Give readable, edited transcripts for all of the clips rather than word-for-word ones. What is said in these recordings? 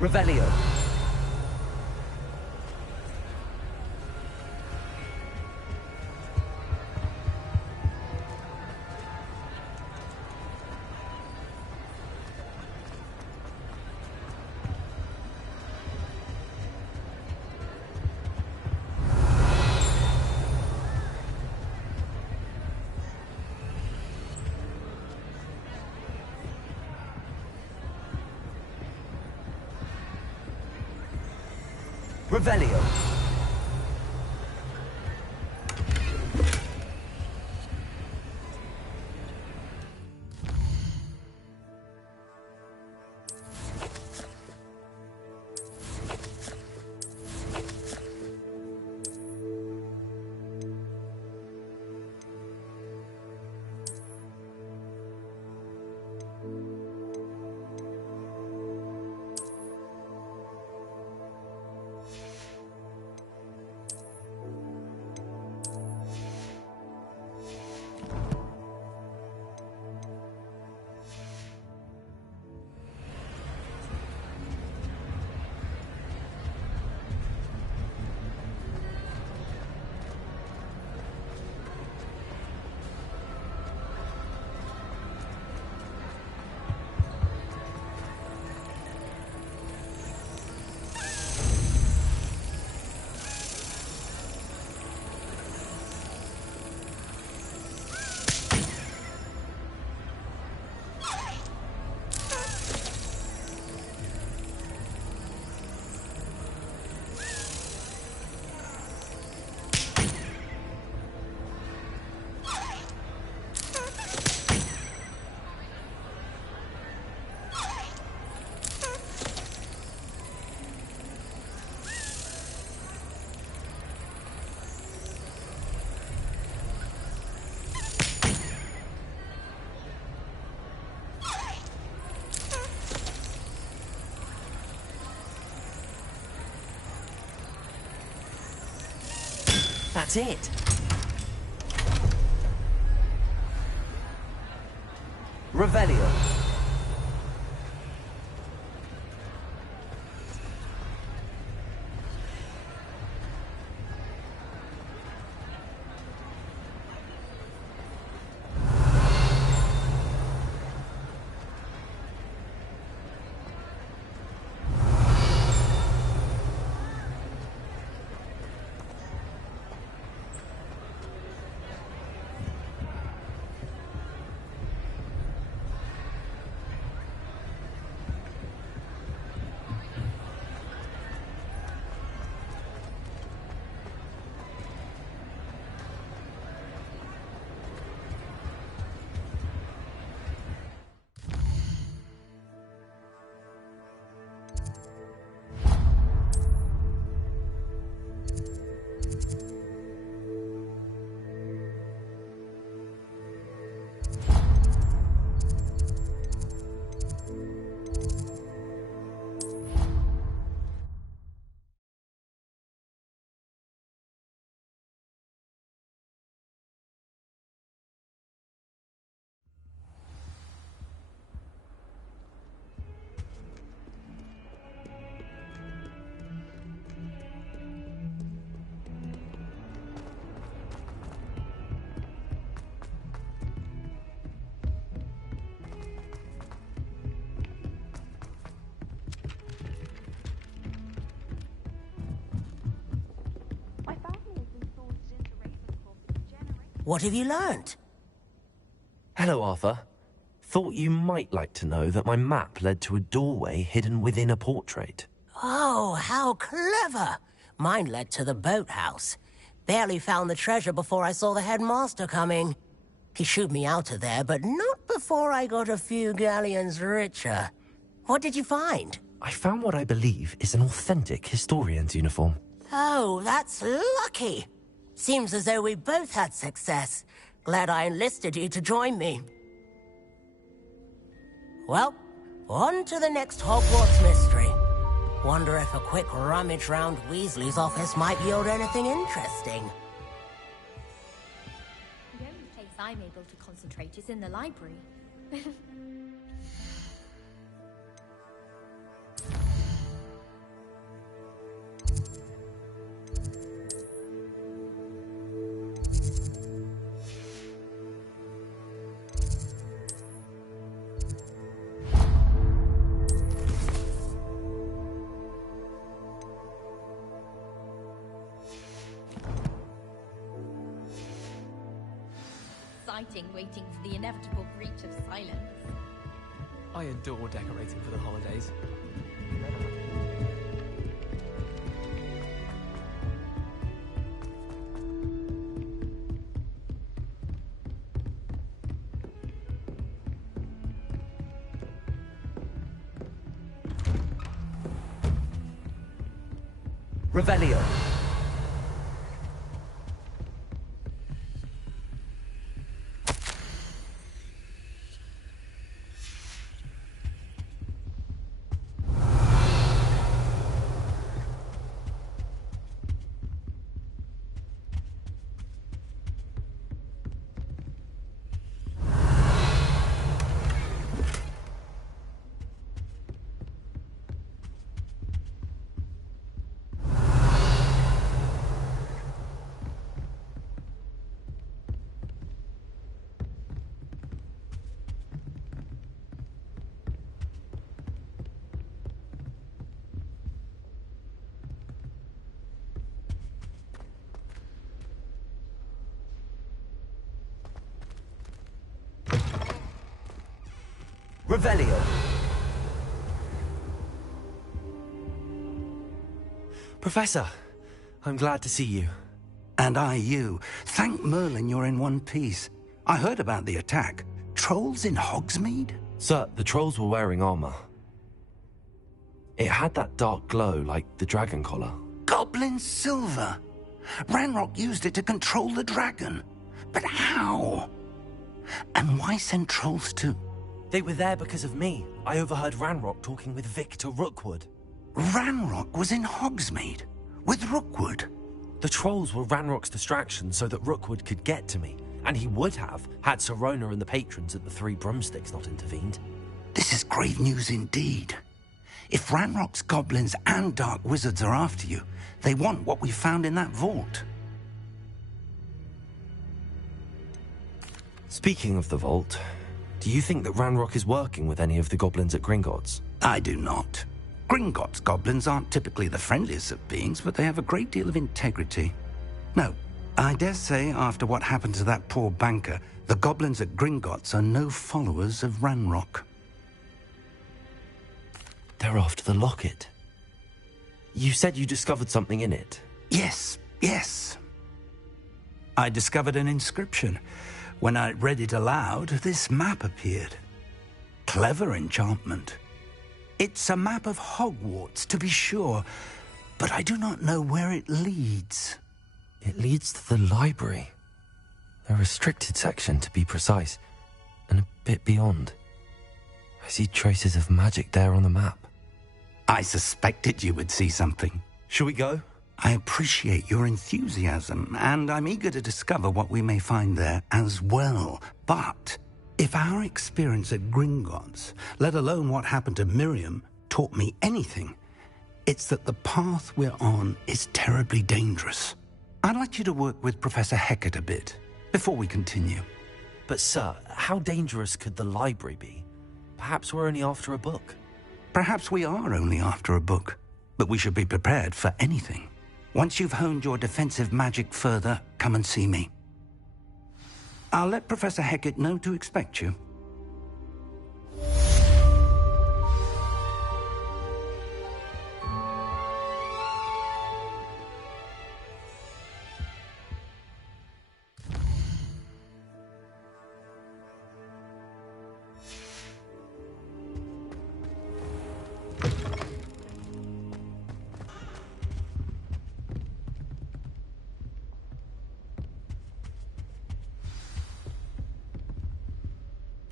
Revelio. Revelio. That's it. Revelio. What have you learnt? Hello, Arthur. Thought you might like to know that my map led to a doorway hidden within a portrait. Oh, how clever! Mine led to the boathouse. Barely found the treasure before I saw the headmaster coming. He shooed me out of there, but not before I got a few galleons richer. What did you find? I found what I believe is an authentic historian's uniform. Oh, that's lucky. Seems as though we both had success. Glad I enlisted you to join me. Well, on to the next Hogwarts mystery. Wonder if a quick rummage round Weasley's office might yield anything interesting. The only place I'm able to concentrate is in the library. exciting waiting for the inevitable breach of silence. I adore decorating for the holidays. Revelio. Revelio. Professor, I'm glad to see you. And I you. Thank Merlin you're in one piece. I heard about the attack. Trolls in Hogsmeade? Sir, the trolls were wearing armor. It had that dark glow like the dragon collar. Goblin silver. Ranrock used it to control the dragon. But how? And why send trolls too? They were there because of me. I overheard Ranrock talking with Victor Rookwood. Ranrock was in Hogsmeade? With Rookwood? The trolls were Ranrock's distraction so that Rookwood could get to me. And he would have, had Sirona and the patrons at the Three Broomsticks not intervened. This is grave news indeed. If Ranrock's goblins and dark wizards are after you, they want what we found in that vault. Speaking of the vault, do you think that Ranrock is working with any of the goblins at Gringotts? I do not. Gringotts goblins aren't typically the friendliest of beings, but they have a great deal of integrity. No, I dare say after what happened to that poor banker, the goblins at Gringotts are no followers of Ranrock. They're after the locket. You said you discovered something in it. Yes. I discovered an inscription. When I read it aloud, this map appeared. Clever enchantment. It's a map of Hogwarts, to be sure, but I do not know where it leads. It leads to the library. The restricted section, to be precise, and a bit beyond. I see traces of magic there on the map. I suspected you would see something. Shall we go? I appreciate your enthusiasm, and I'm eager to discover what we may find there as well. But if our experience at Gringotts, let alone what happened to Miriam, taught me anything, it's that the path we're on is terribly dangerous. I'd like you to work with Professor Hecat a bit, before we continue. But sir, how dangerous could the library be? Perhaps we're only after a book. Perhaps we are only after a book, but we should be prepared for anything. Once you've honed your defensive magic further, come and see me. I'll let Professor Hecat know to expect you.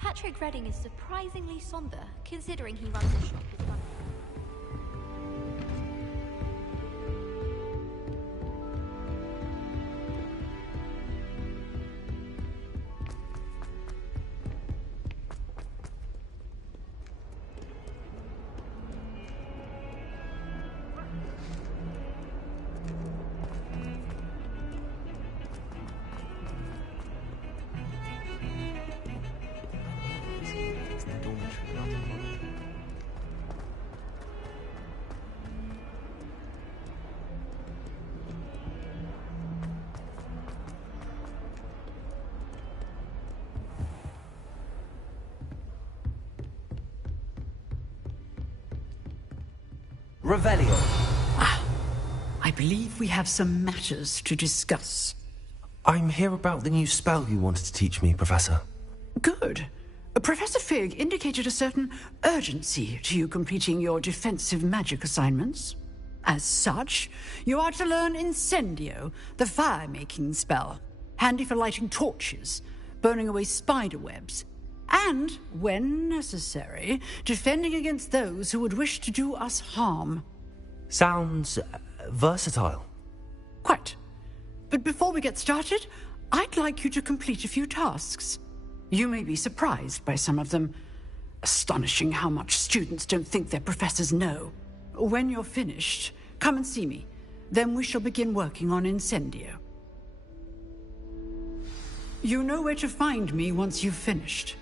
Patrick Redding is surprisingly somber, considering he runs a shop as well. Revelio. I believe we have some matters to discuss. I'm here about the new spell you wanted to teach me, Professor. Good. Professor Fig indicated a certain urgency to you completing your defensive magic assignments. As such, you are to learn Incendio, the fire-making spell, handy for lighting torches, burning away spider webs, and, when necessary, defending against those who would wish to do us harm. Sounds versatile. Quite. But before we get started, I'd like you to complete a few tasks. You may be surprised by some of them. Astonishing how much students don't think their professors know. When you're finished, come and see me. Then we shall begin working on Incendio. You know where to find me once you've finished.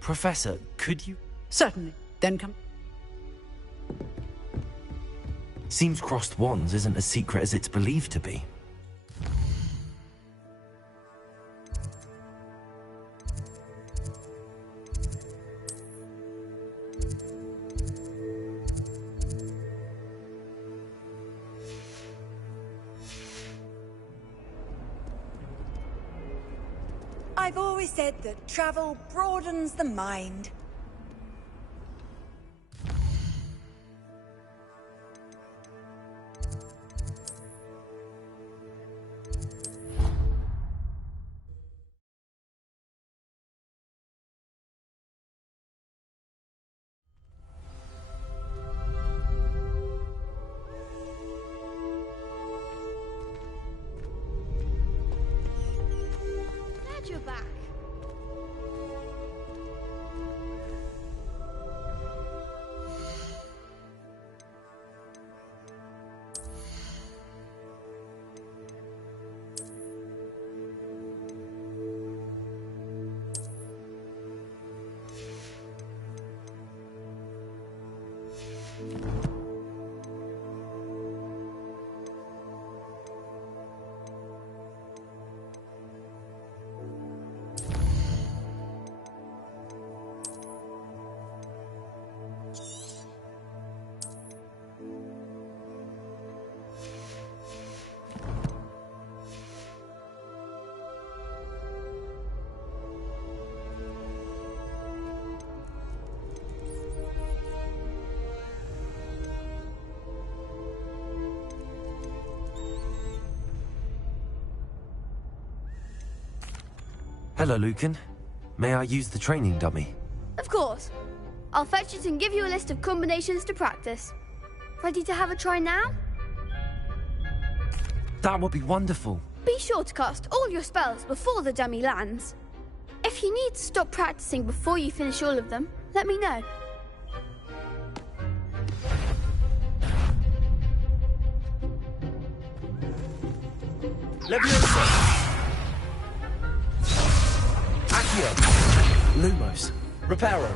Professor, could you... Certainly. Then come... Seems crossed wands isn't as secret as it's believed to be. I've always said that travel broadens the mind. Glad you're back. Hello, Lucan. May I use the training dummy? Of course. I'll fetch it and give you a list of combinations to practice. Ready to have a try now? That would be wonderful. Be sure to cast all your spells before the dummy lands. If you need to stop practicing before you finish all of them, let me know. Leviosa! Accio! Lumos. Reparo.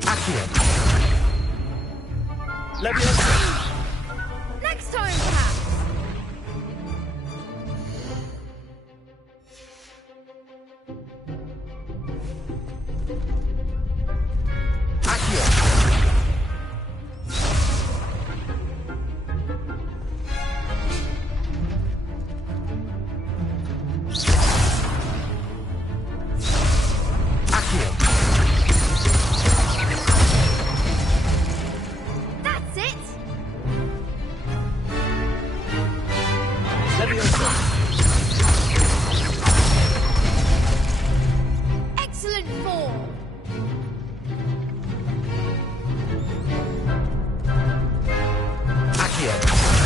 Accio! Leviosa! Next time, perhaps! Accio! That's it! Excellent form! Accio!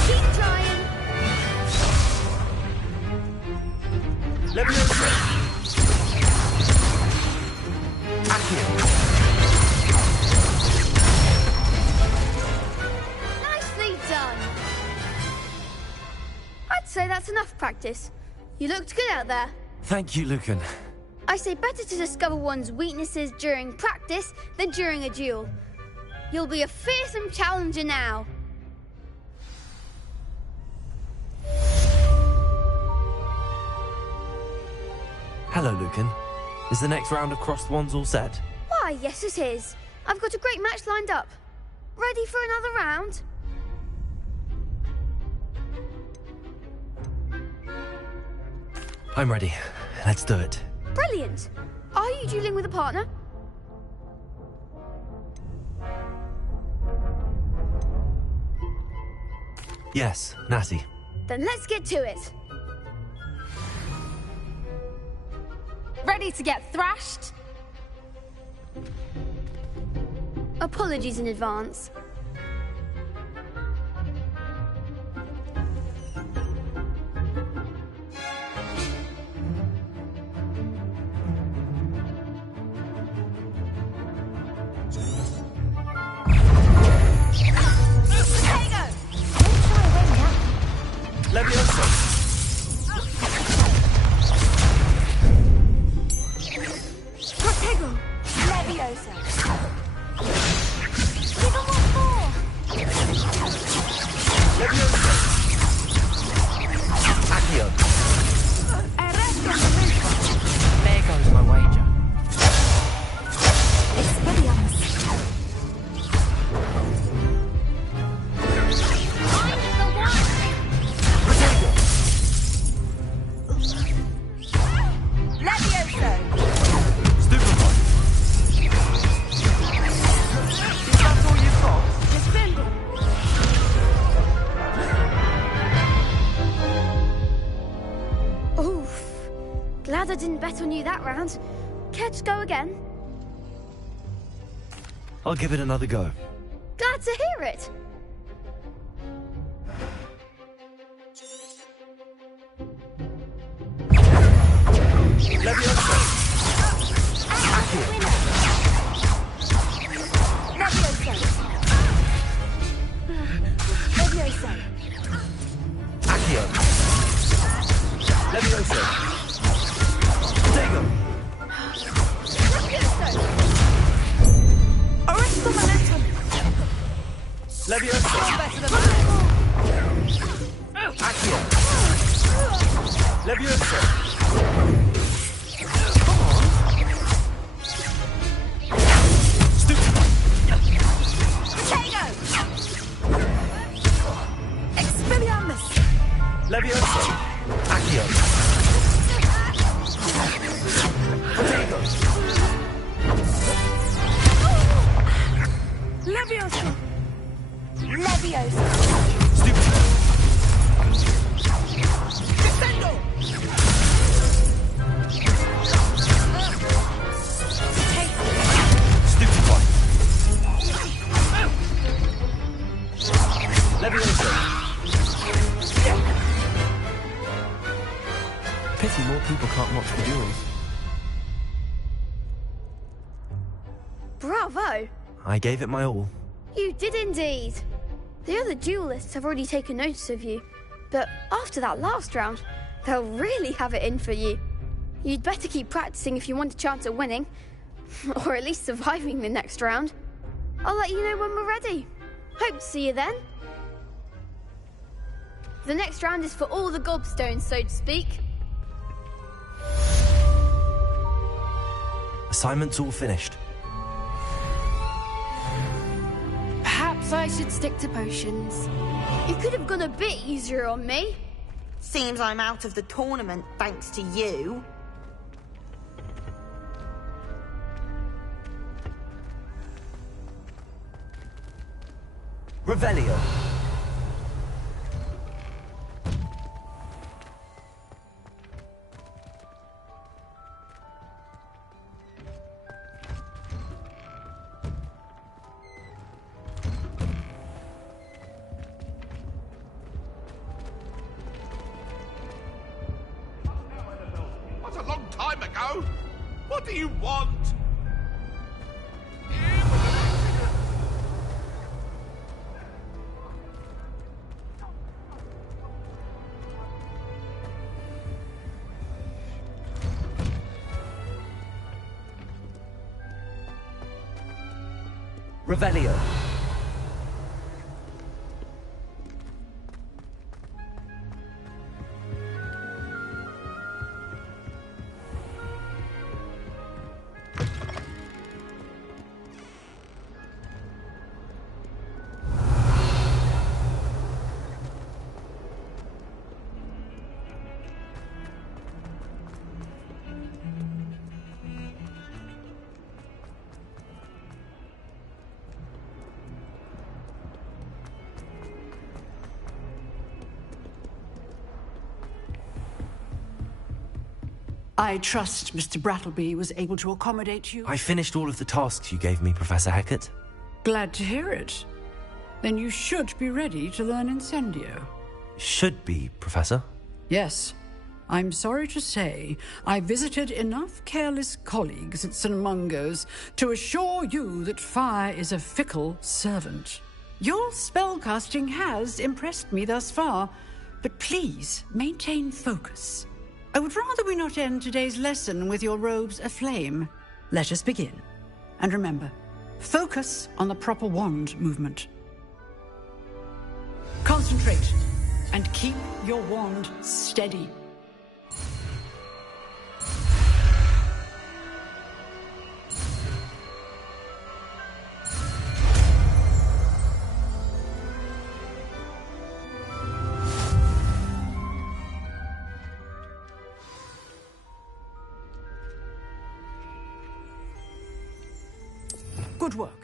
Keep trying! Leviosa! Accio! Nicely done! I'd say that's enough practice. You looked good out there. Thank you, Lucan. I say better to discover one's weaknesses during practice than during a duel. You'll be a fearsome challenger now. Hello, Lucan. Is the next round of crossed wands all set? Why, yes it is. I've got a great match lined up. Ready for another round? I'm ready. Let's do it. Brilliant. Are you dueling with a partner? Yes, Natty. Then let's get to it. Ready to get thrashed? Apologies in advance. Leviosa! Protego! Leviosa! Give him what for! Leviosa! Accio! Arresto momento! There goes my wager. Expelliarmus! I'm the one! Leviosa! Stupefy! Is that all you've got? Descendo! Oof. Glad I didn't bet on you that round. Care to go again? I'll give it another go. Glad to hear it. Leviosa! Accio! Leviosa! Leviosa! Accio! Leviosa! Protego! Arresto momentum! Leviosa! Accio! Leviosa! Protego! Expelliarmus! Leviosa! Accio! Protego! Leviosa! Leviosa! Stupid! top-notch for duels. Bravo! I gave it my all. You did indeed. The other duelists have already taken notice of you, but after that last round, they'll really have it in for you. You'd better keep practicing if you want a chance at winning, or at least surviving the next round. I'll let you know when we're ready. Hope to see you then. The next round is for all the gobstones, so to speak. Assignment's all finished. Perhaps I should stick to potions. You could have gone a bit easier on me. Seems I'm out of the tournament thanks to you. Revelio. What a long time ago! What do you want? Revelio. I trust Mr. Brattleby was able to accommodate you. I finished all of the tasks you gave me, Professor Hecat. Glad to hear it. Then you should be ready to learn Incendio. Should be, Professor. Yes. I'm sorry to say, I visited enough careless colleagues at St. Mungo's to assure you that fire is a fickle servant. Your spellcasting has impressed me thus far, but please maintain focus. I would rather we not end today's lesson with your robes aflame. Let us begin. And remember, focus on the proper wand movement. Concentrate and keep your wand steady. Good work.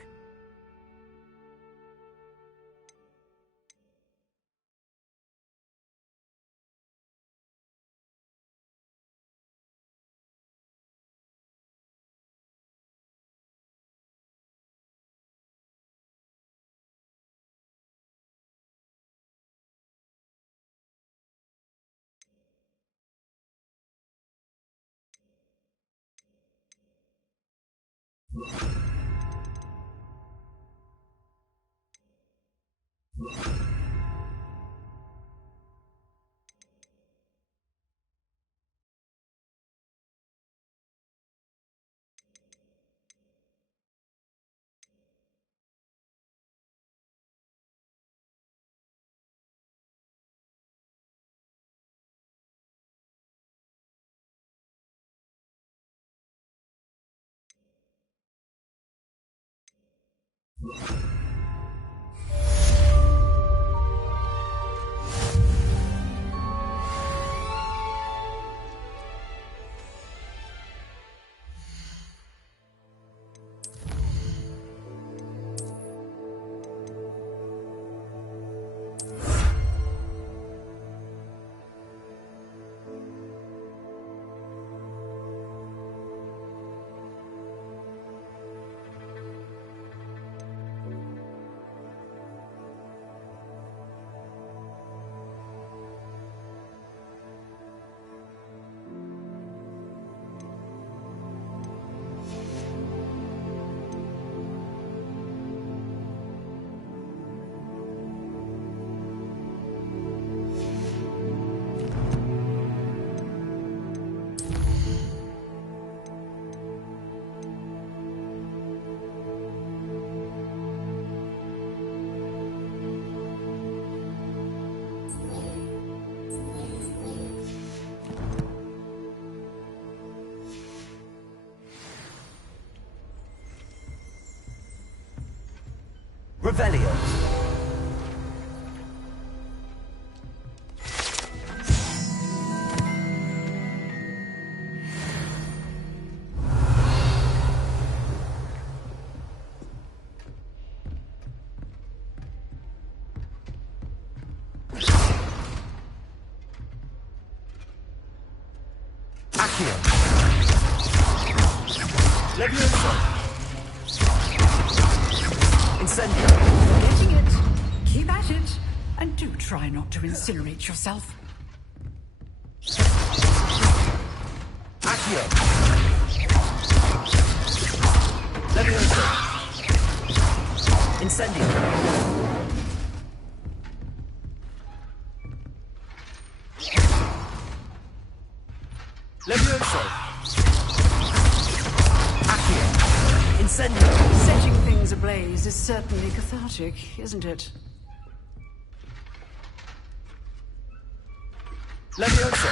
Revelio. Getting it. Keep at it. And do try not to incinerate yourself. Accio. Levioso. Incendio. Levioso. Accio. Incendio. Setting things ablaze is certainly cathartic, isn't it? Levioso.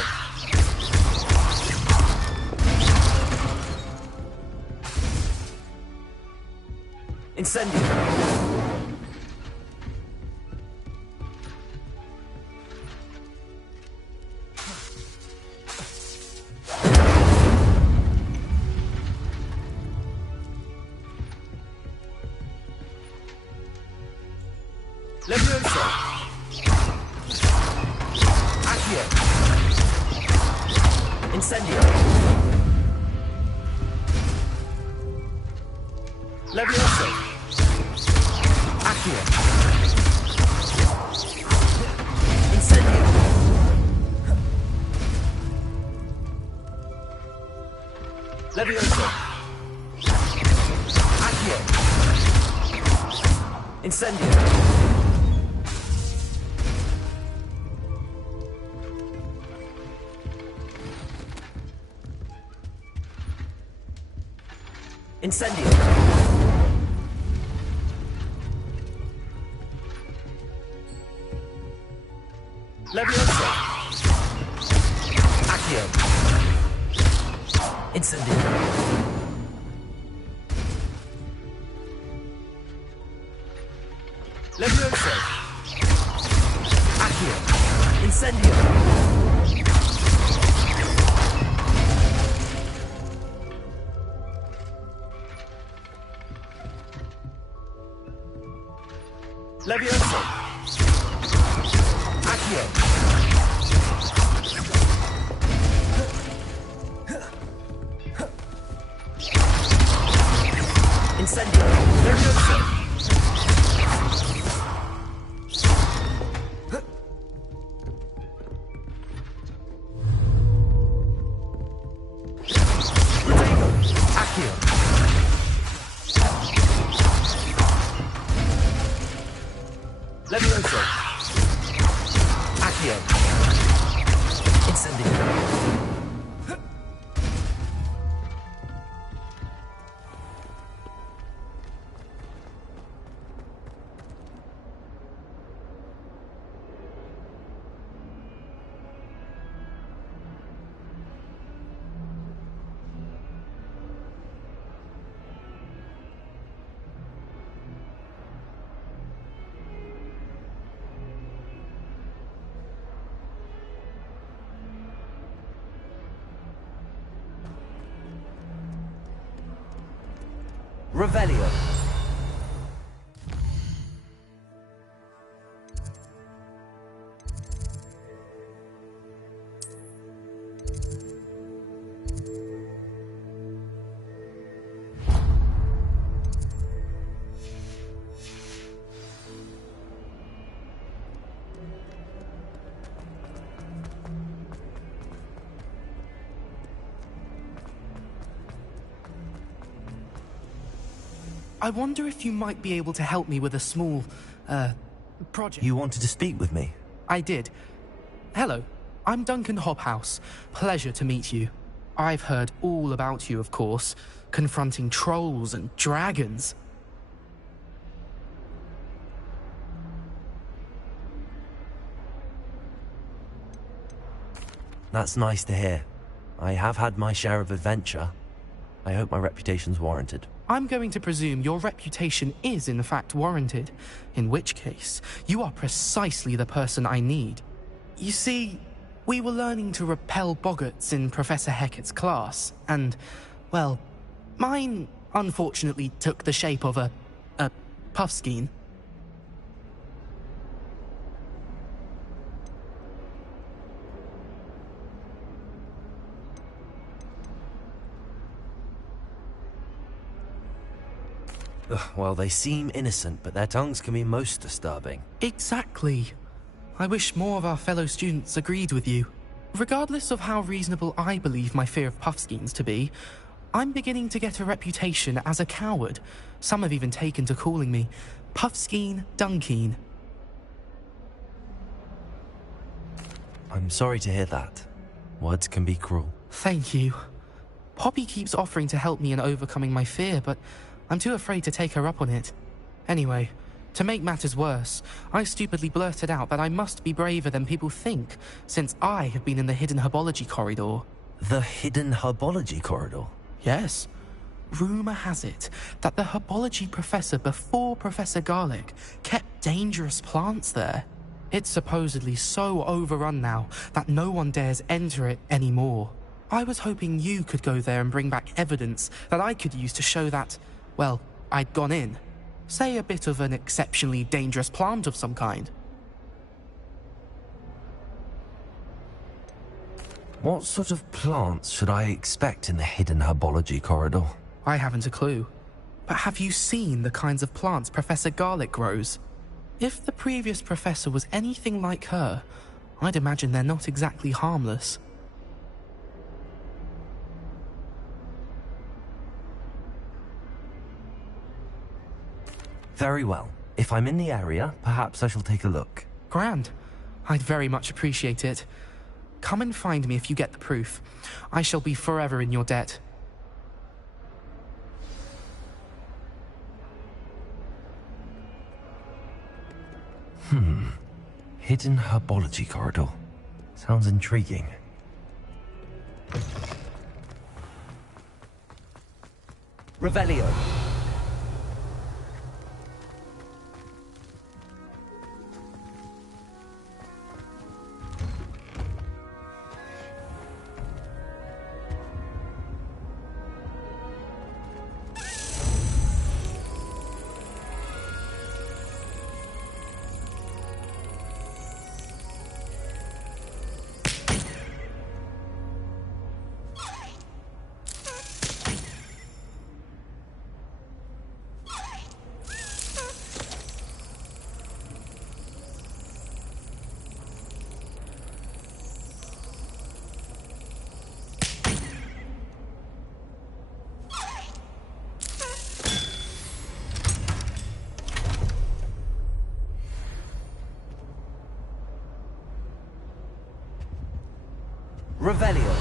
Incendio. Levioso. Accio. Incendio. Levioso. Accio. Incendio. Levioso. Accio. Incendio. Incendio. Levioso. Accio. Incendio. Levioso. Accio. Incendio. Levioso. Accio. Incendio. Levioso. Accio. Levioso. Accio. Incendio. Revelio. I wonder if you might be able to help me with a small, project. You wanted to speak with me? I did. Hello, I'm Duncan Hobhouse. Pleasure to meet you. I've heard all about you, of course, confronting trolls and dragons. That's nice to hear. I have had my share of adventure. I hope my reputation's warranted. I'm going to presume your reputation is in fact warranted, in which case, you are precisely the person I need. You see, we were learning to repel boggarts in Professor Hecat's class, and, well, mine unfortunately took the shape of a puffskein. Well, they seem innocent, but their tongues can be most disturbing. Exactly. I wish more of our fellow students agreed with you. Regardless of how reasonable I believe my fear of puffskeins to be, I'm beginning to get a reputation as a coward. Some have even taken to calling me Puffskeen Dunkeen. I'm sorry to hear that. Words can be cruel. Thank you. Poppy keeps offering to help me in overcoming my fear, but I'm too afraid to take her up on it. Anyway, to make matters worse, I stupidly blurted out that I must be braver than people think, since I have been in the hidden herbology corridor. The hidden herbology corridor? Yes. Rumour has it that the herbology professor before Professor Garlic kept dangerous plants there. It's supposedly so overrun now that no one dares enter it anymore. I was hoping you could go there and bring back evidence that I could use to show that, well, I'd gone in. Say a bit of an exceptionally dangerous plant of some kind. What sort of plants should I expect in the hidden herbology corridor? I haven't a clue. But have you seen the kinds of plants Professor Garlic grows? If the previous professor was anything like her, I'd imagine they're not exactly harmless. Very well. If I'm in the area, perhaps I shall take a look. Grand. I'd very much appreciate it. Come and find me if you get the proof. I shall be forever in your debt. Hidden herbology corridor. Sounds intriguing. Revelio. Revelio.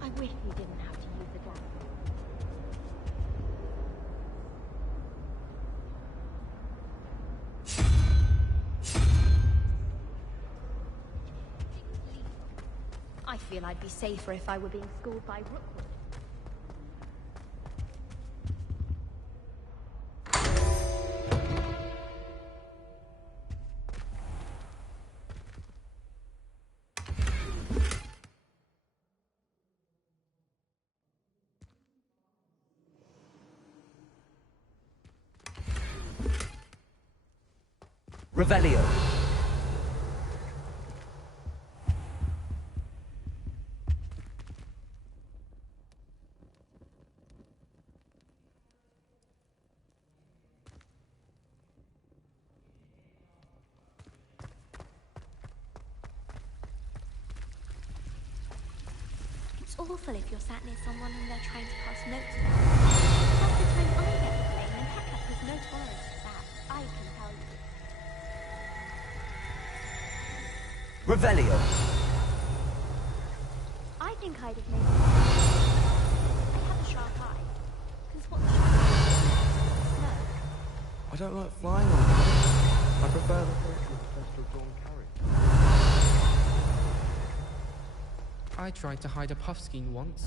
I wish we didn't have to use the glass. I feel I'd be safer if I were being schooled by Rookwood. Revelio. It's awful if you're sat near someone and they're trying to pass notes around. Half the time I get the blame, and Hecate has no tolerance for that, I can tell you. Revelio. I think I'd have made it. I have a sharp eye. Because what's sharp snow? I don't like flying on them. I prefer the approach of potential dawn carriage. I tried to hide a puffskein once.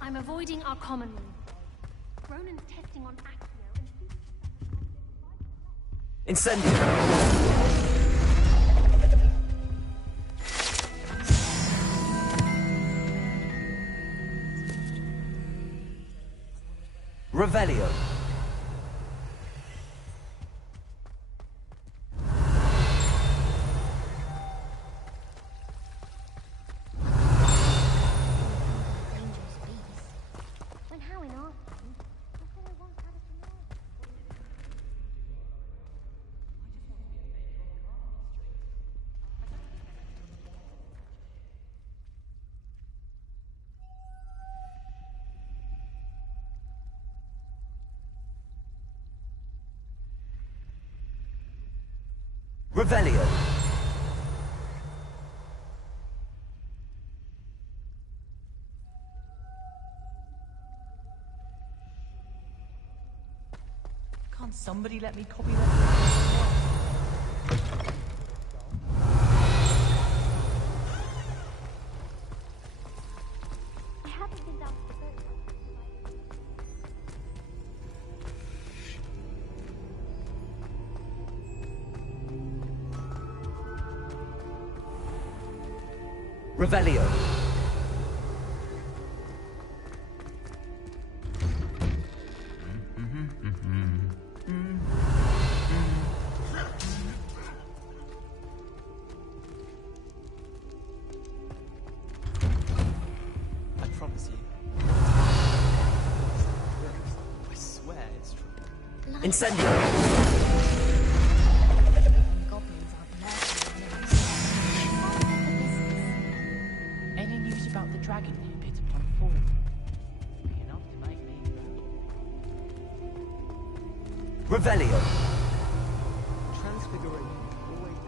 I'm avoiding our common room. Ronan's testing on Accio and Incendio. Revelio. when how in our time, I thought I once had a command. Revelio. Can't somebody let me copy that? I haven't been down to the boat house. Revelio. I promise you. I swear it's true. Incendio. Goblins aren't merciful. Any news about the dragon who pit upon fall? Be enough to make me. Revelio. Transfiguration always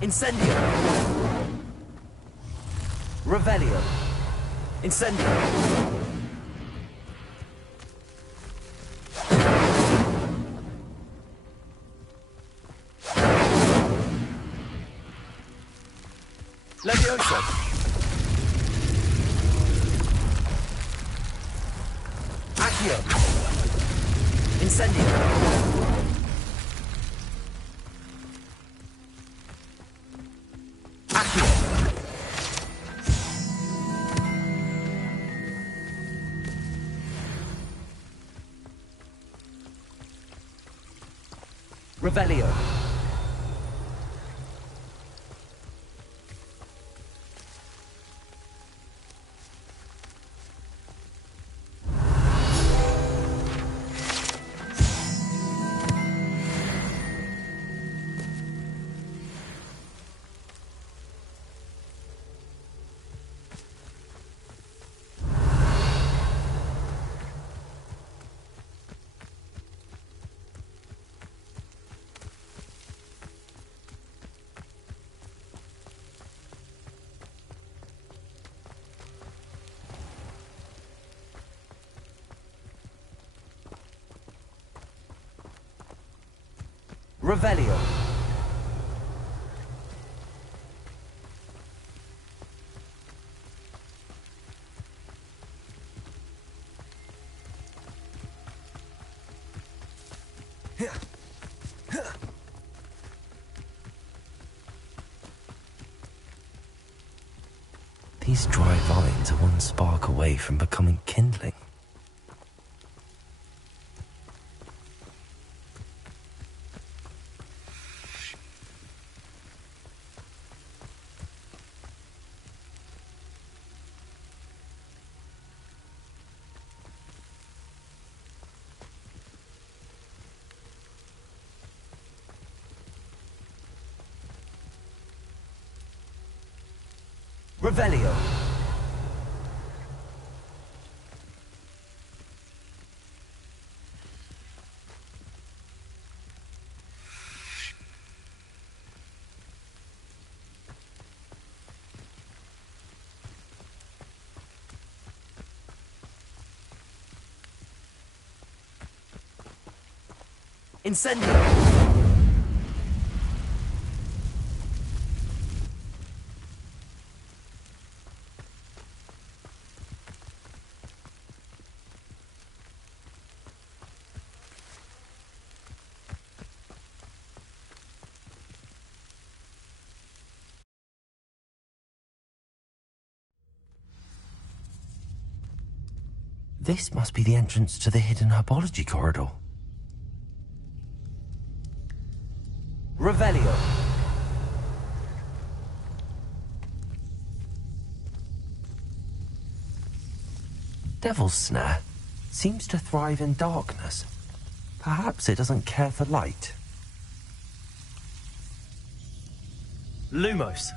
Incendio. Revelio. Incendio. Levioso. Accio. Incendio. Revelio. Revelio. These dry vines are one spark away from becoming kindling. Revelio. Incendio. This must be the entrance to the hidden herbology corridor. Revelio. Devil's Snare seems to thrive in darkness. Perhaps it doesn't care for light. Lumos.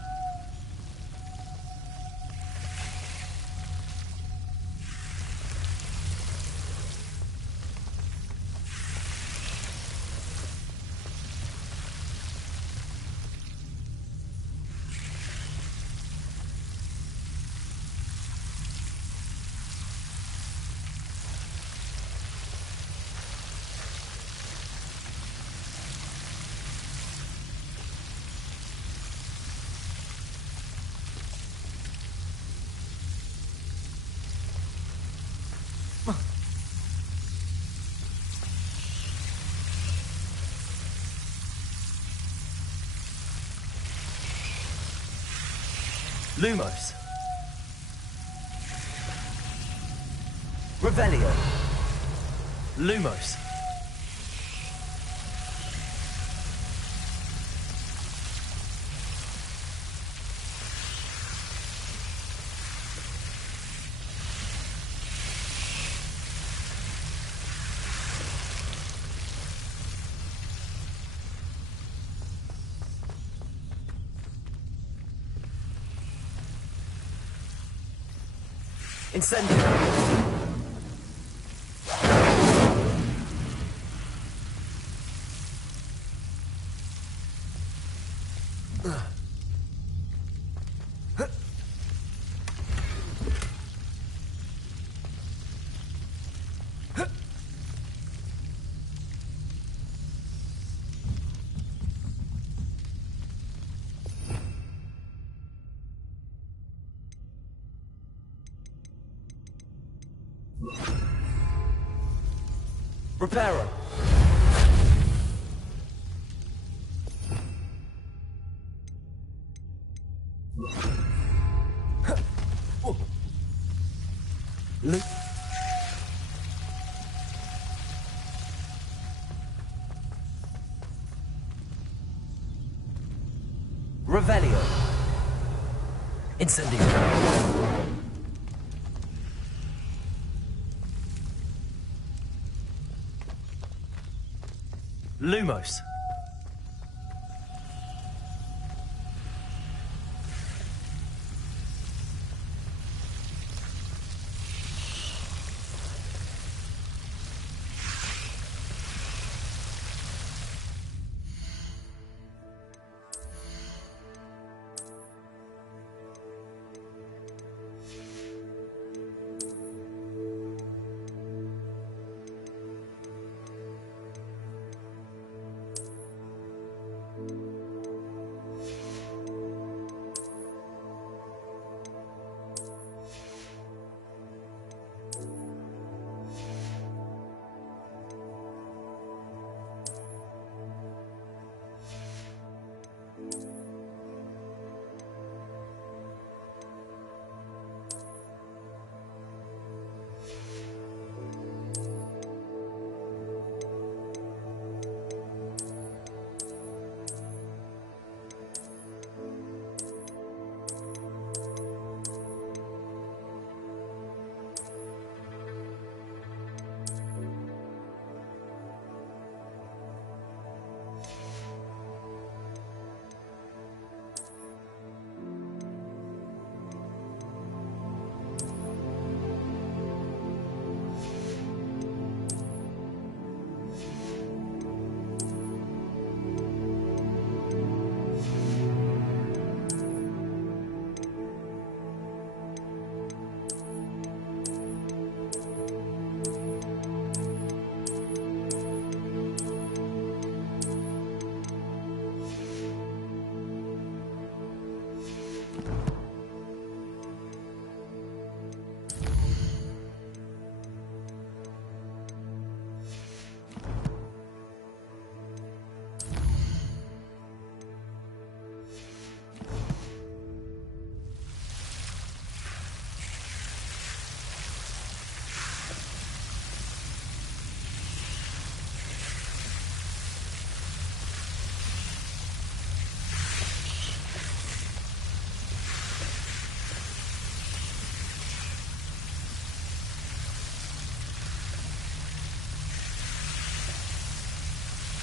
Lumos. Revelio. Lumos. Incendio. Reparo. Revelio. Incendio. Lumos.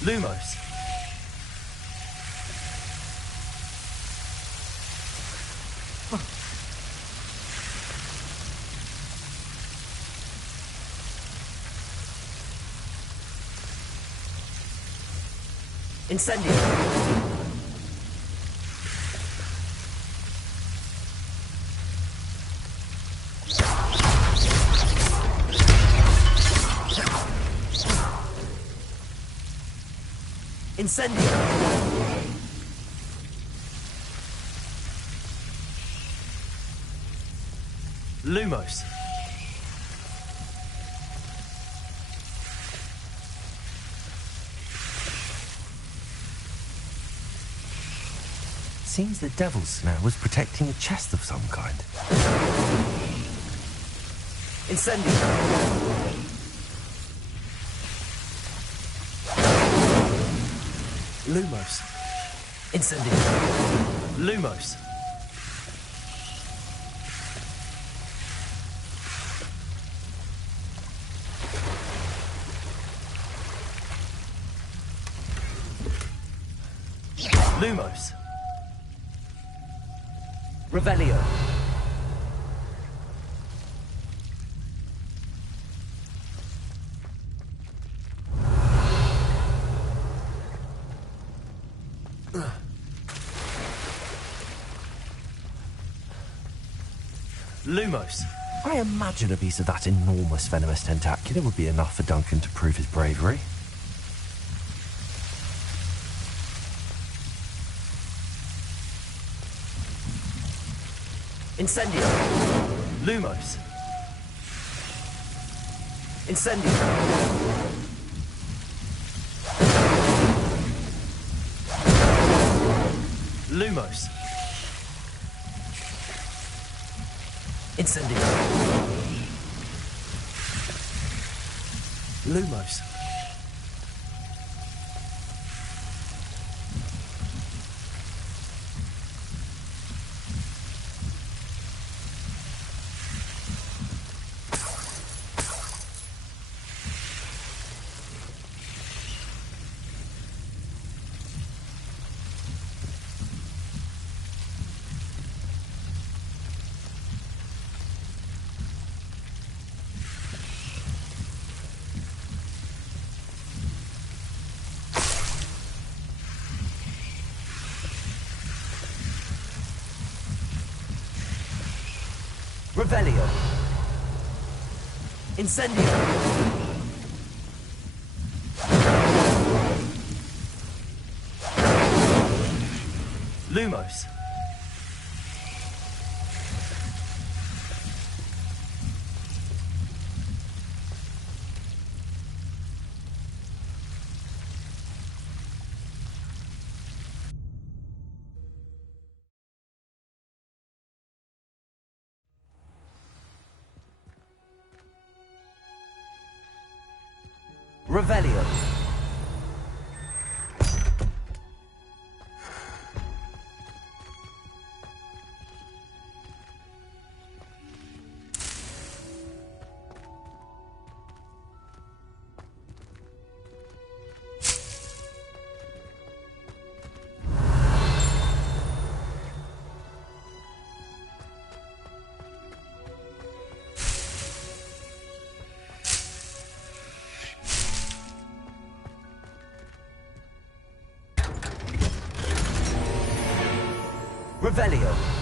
Lumos. Incendio. Incendio. Lumos. Seems the devil's snare was protecting a chest of some kind. Incendio. Lumos. Incendio. Lumos. Lumos. Revelio. Lumos. I imagine a piece of that enormous venomous tentacular would be enough for Duncan to prove his bravery. Incendio. Lumos. Incendio. Lumos. Incendio. Lumos. Revelio. Incendio. Lumos. Revelio. Revelio.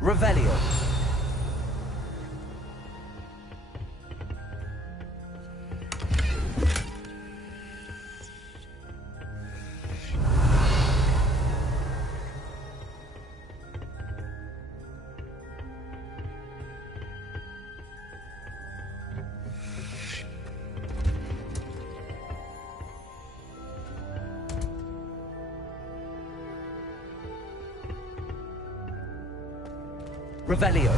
Revelio. Revelio.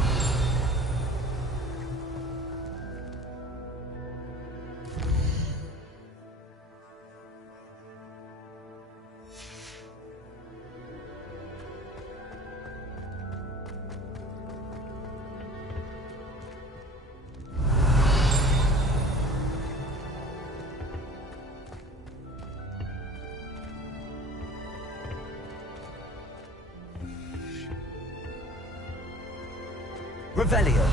Revelio.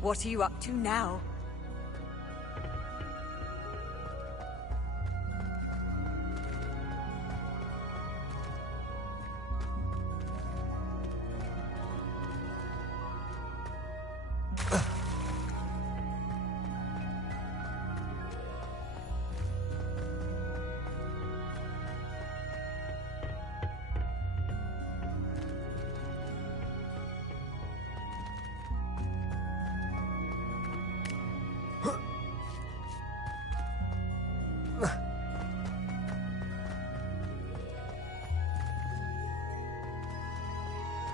What are you up to now?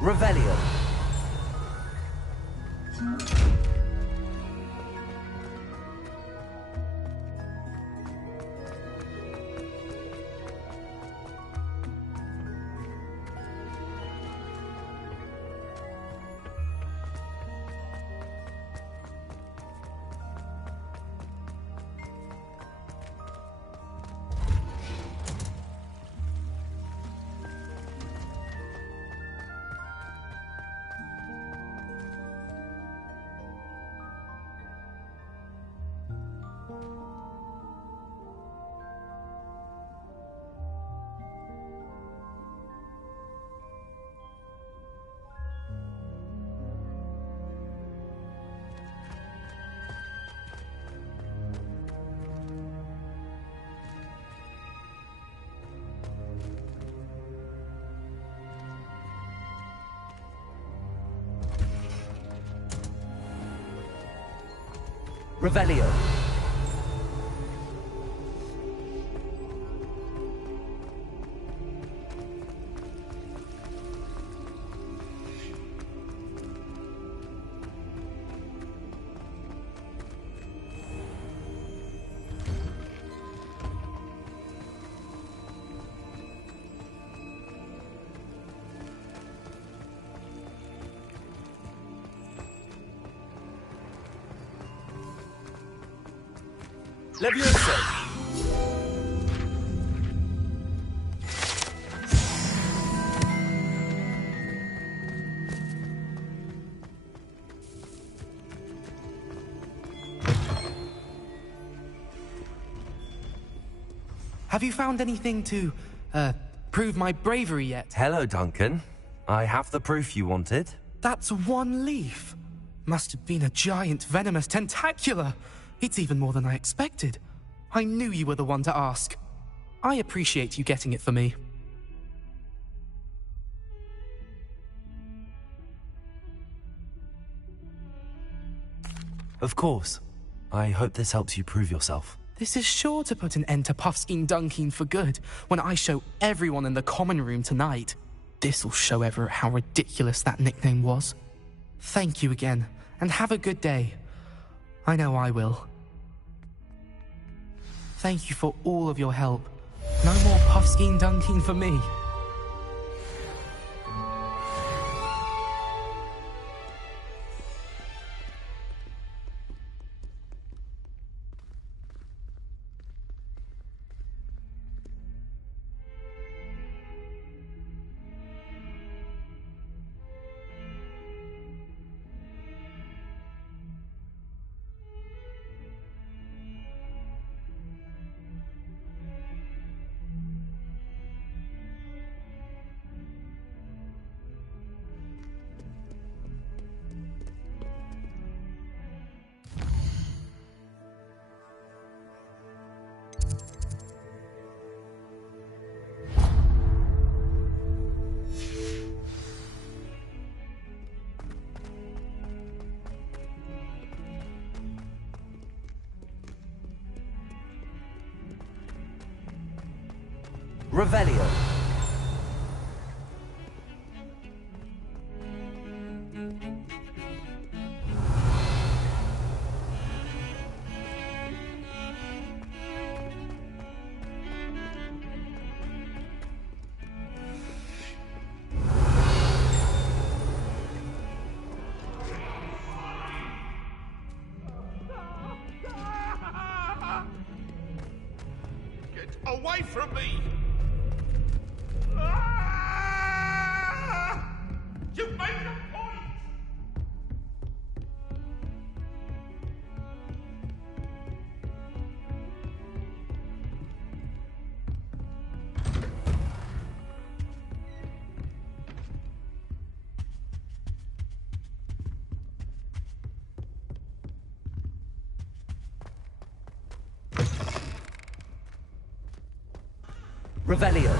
Revelio. Revelio. Levioso. Have you found anything to, prove my bravery yet? Hello, Duncan. I have the proof you wanted. That's one leaf. Must have been a giant venomous tentacula. It's even more than I expected. I knew you were the one to ask. I appreciate you getting it for me. Of course. I hope this helps you prove yourself. This is sure to put an end to Puffskein Dunkin for good when I show everyone in the common room tonight. This'll show Everett how ridiculous that nickname was. Thank you again, and have a good day. I know I will. Thank you for all of your help. No more Puffskein Dunkin for me. Revelio. Get away from me! Ah! You make a point! Revelio.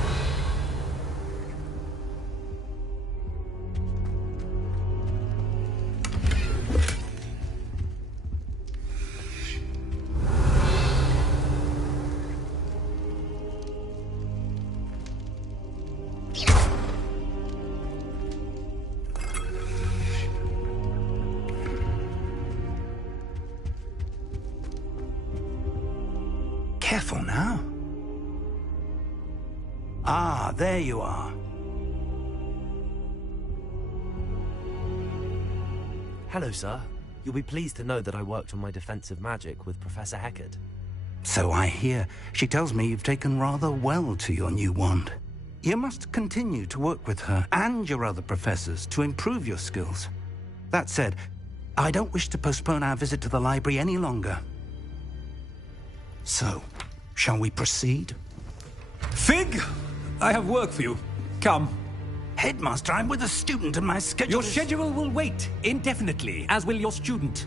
Careful now. Ah, there you are. Hello, sir. You'll be pleased to know that I worked on my defensive magic with Professor Heckard. So I hear. She tells me you've taken rather well to your new wand. You must continue to work with her and your other professors to improve your skills. That said, I don't wish to postpone our visit to the library any longer. So, shall we proceed? Fig! I have work for you. Come. Headmaster, I'm with a student and my schedule Your schedule will wait indefinitely, as will your student.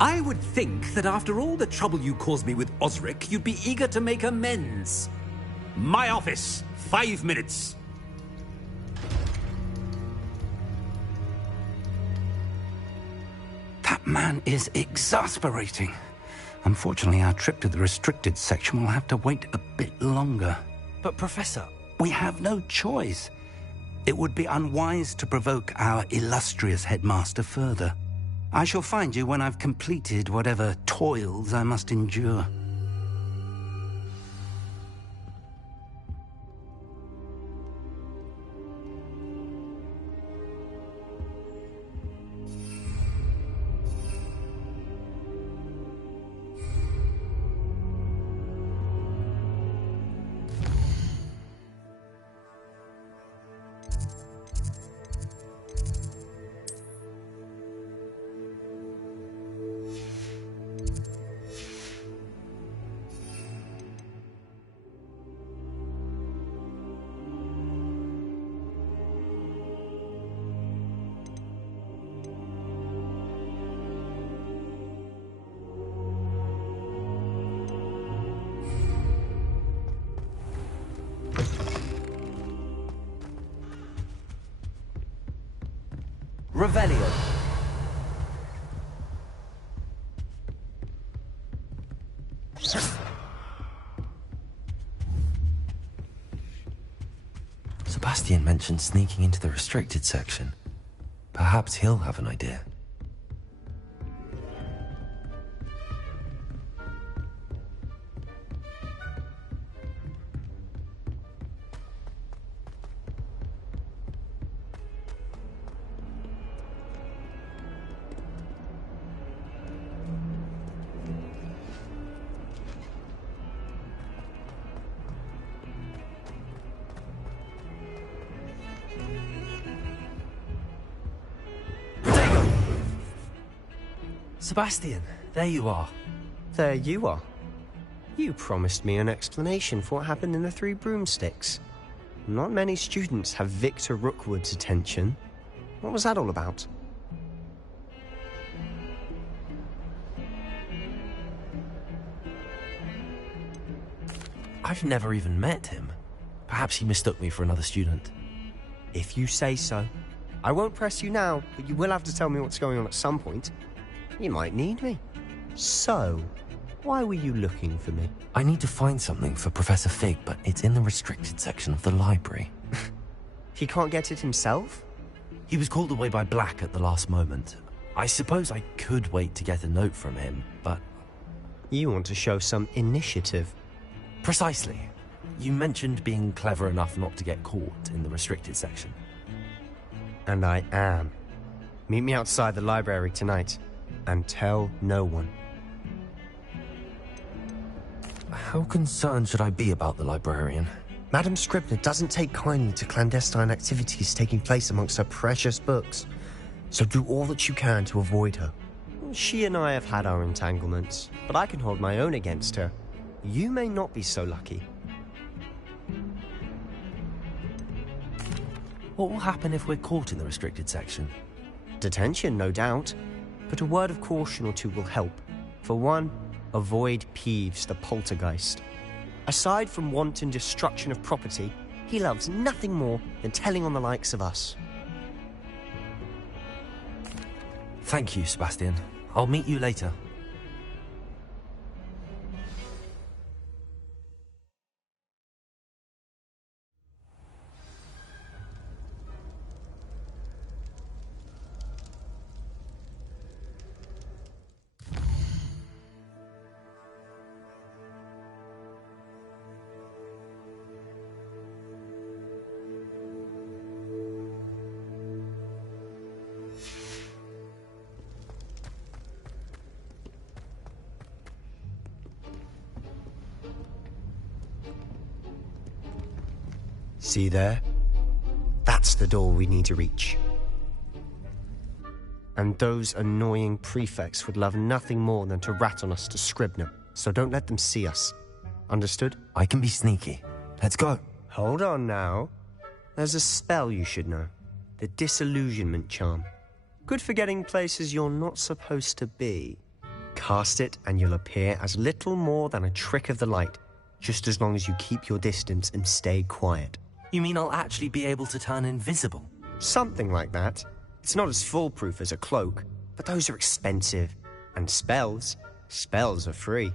I would think that after all the trouble you caused me with Osric, you'd be eager to make amends. My office, 5 minutes. That man is exasperating. Unfortunately, our trip to the restricted section will have to wait a bit longer. But, Professor... We have no choice. It would be unwise to provoke our illustrious headmaster further. I shall find you when I've completed whatever toils I must endure. Revelio. Sebastian mentioned sneaking into the restricted section. Perhaps he'll have an idea. Sebastian, there you are. There you are. You promised me an explanation for what happened in the Three Broomsticks. Not many students have Victor Rookwood's attention. What was that all about? I've never even met him. Perhaps he mistook me for another student. If you say so. I won't press you now, but you will have to tell me what's going on at some point. You might need me. So, Why were you looking for me? I need to find something for Professor Fig, but it's in the restricted section of the library. He can't get it himself? He was called away by Black at the last moment. I suppose I could wait to get a note from him, but... You want to show some initiative. Precisely. You mentioned being clever enough not to get caught in the restricted section. And I am. Meet me outside the library tonight, and tell no one. How concerned should I be about the librarian? Madam Scribner doesn't take kindly to clandestine activities taking place amongst her precious books, so do all that you can to avoid her. She and I have had our entanglements, but I can hold my own against her. You may not be so lucky. What will happen if we're caught in the restricted section? Detention, no doubt, but a word of caution or two will help. For one, avoid Peeves, the poltergeist. Aside from wanton destruction of property, he loves nothing more than telling on the likes of us. Thank you, Sebastian. I'll meet you later. See there? That's the door we need to reach. And those annoying prefects would love nothing more than to rat on us to Scribner, so don't let them see us. Understood? I can be sneaky. Let's go. Hold on now. There's a spell you should know. The Disillusionment Charm. Good for getting places you're not supposed to be. Cast it and you'll appear as little more than a trick of the light, just as long as you keep your distance and stay quiet. You mean I'll actually be able to turn invisible? Something like that. It's not as foolproof as a cloak, but those are expensive. And spells are free.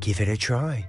Give it a try.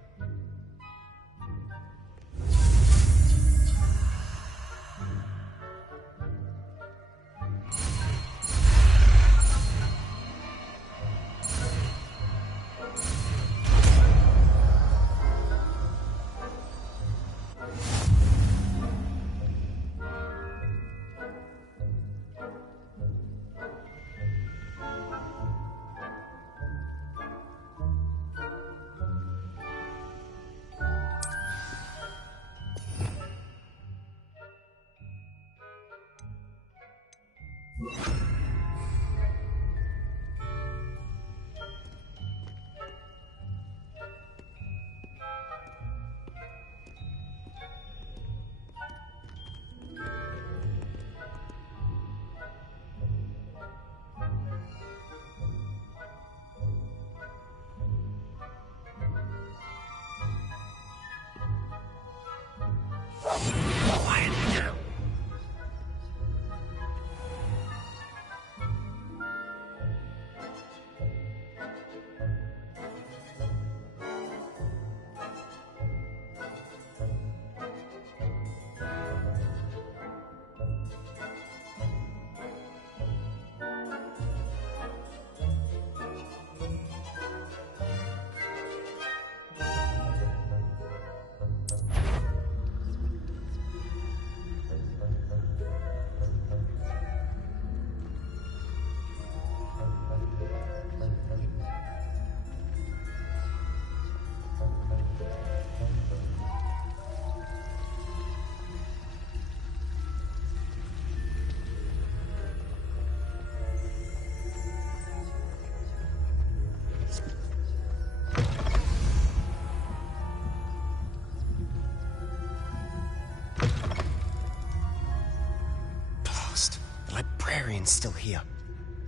Librarian's still here.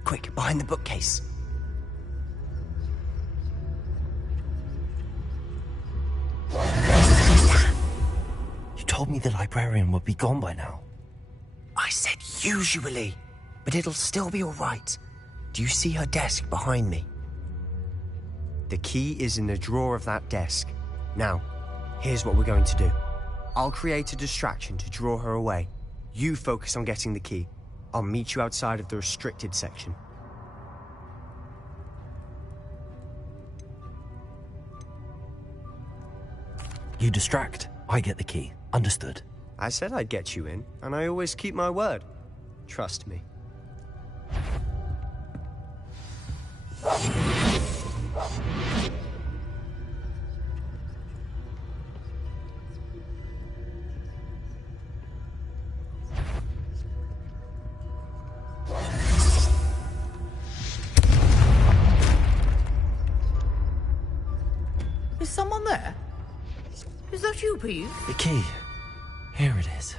Quick, behind the bookcase. You told me the librarian would be gone by now. I said usually, but it'll still be all right. Do you see her desk behind me? The key is in the drawer of that desk. Now, here's what we're going to do. I'll create a distraction to draw her away. You focus on getting the key. I'll meet you outside of the restricted section. You distract. I get the key. Understood. I said I'd get you in, and I always keep my word. Trust me. Is someone there? Is that you, Pete? The key. Here it is.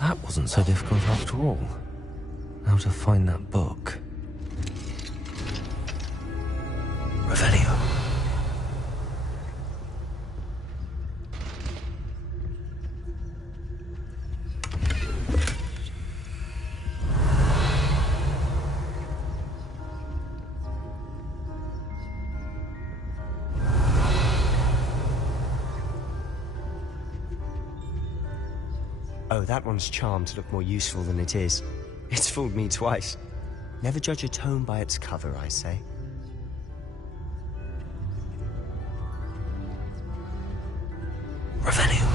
That wasn't so difficult after all. Now to find that book. Revelio. Oh, that one's charmed to look more useful than it is. It's fooled me twice. Never judge a tome by its cover, I say. Revelio.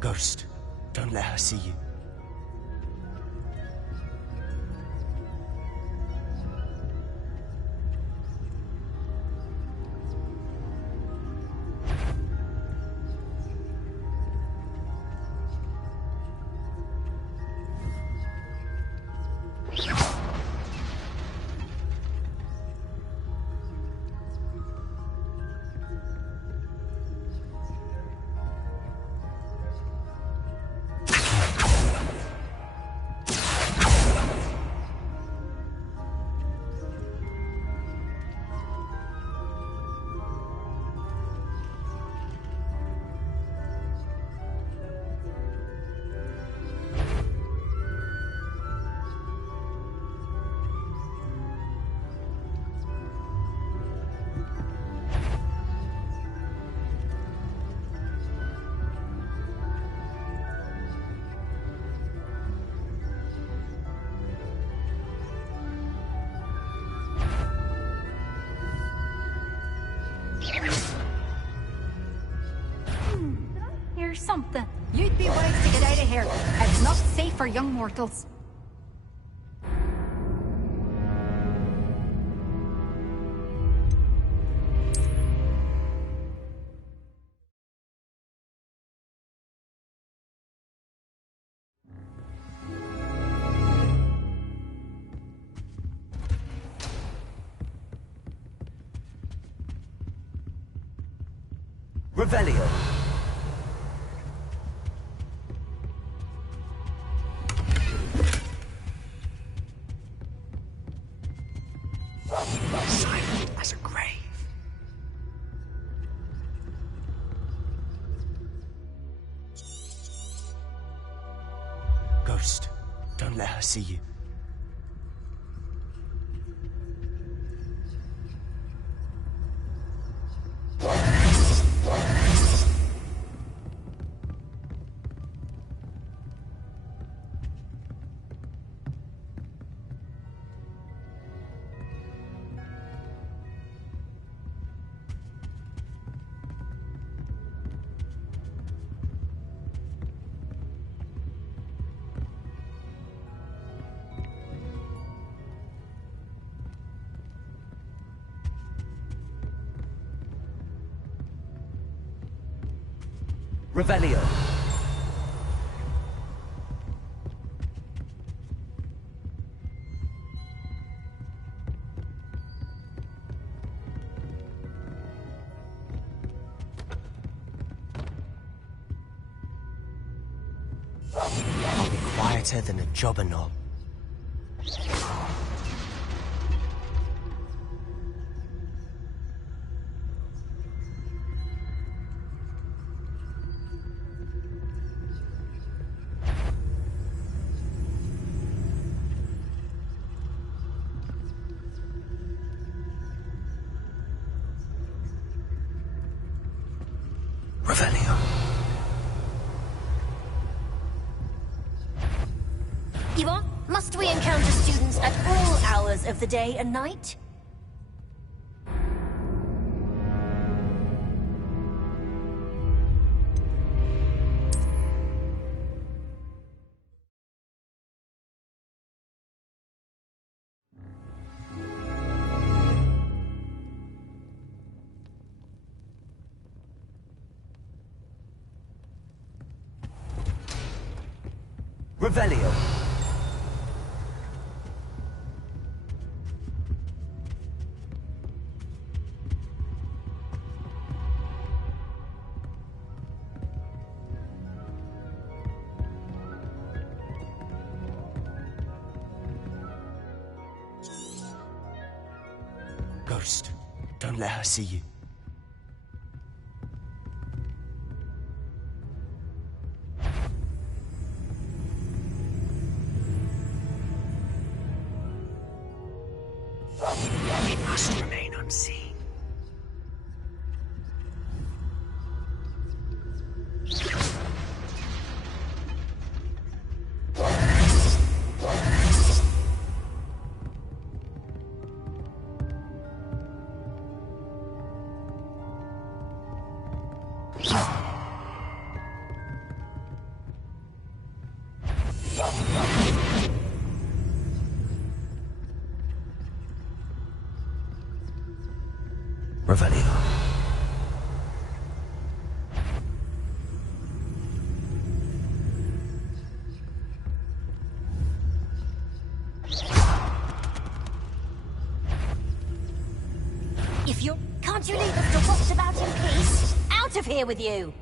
Ghost, don't let her see you. Here's something. You'd be wise to get out of here. It's not safe for young mortals. Revelio. Silent as a grave. Ghost, don't let her see you. Revelio. I'll be quieter than a jobber knob. Revelio. Yvonne, must we encounter students at all hours of the day and night? Revelio. Ghost, don't let her see you. We must remain unseen. Revelio. If you're... Can't you leave us to watch about in peace? Out of here with you!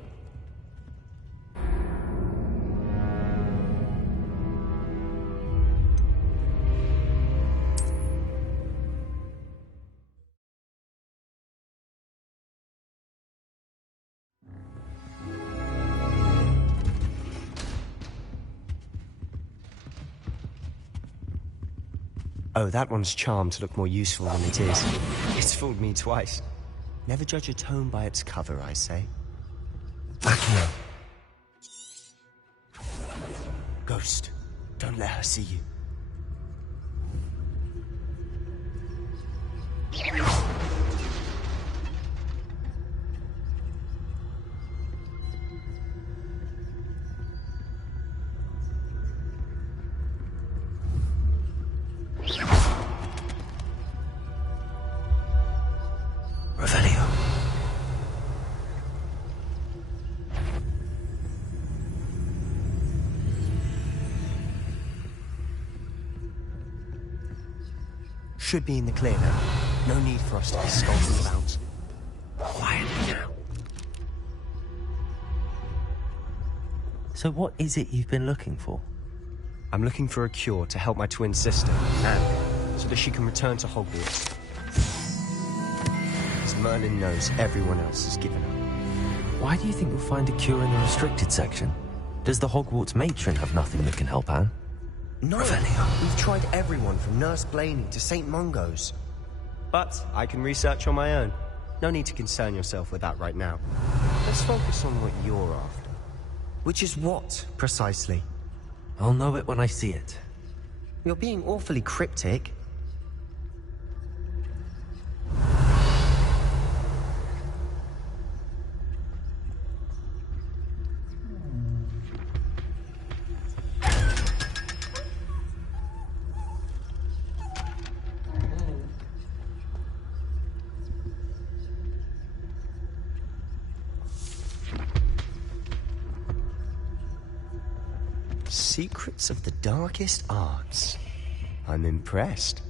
Oh, that one's charmed to look more useful than it is. It's fooled me twice. Never judge a tome by its cover, I say. Accio. Ghost, don't let her see you. Revelio. Should be in the clear now. No need for us to be skulking about. Quietly now. So what is it you've been looking for? I'm looking for a cure to help my twin sister, Anne, so that she can return to Hogwarts. As Merlin knows, everyone else has given up. Why do you think you'll find a cure in the restricted section? Does the Hogwarts matron have nothing that can help Anne? No, Revelio. we've tried everyone from Nurse Blaney to St. Mungo's. But I can research on my own. No need to concern yourself with that right now. Let's focus on what you're after. Which is what, precisely? I'll know it when I see it. You're being awfully cryptic. Secrets of the darkest arts. I'm impressed.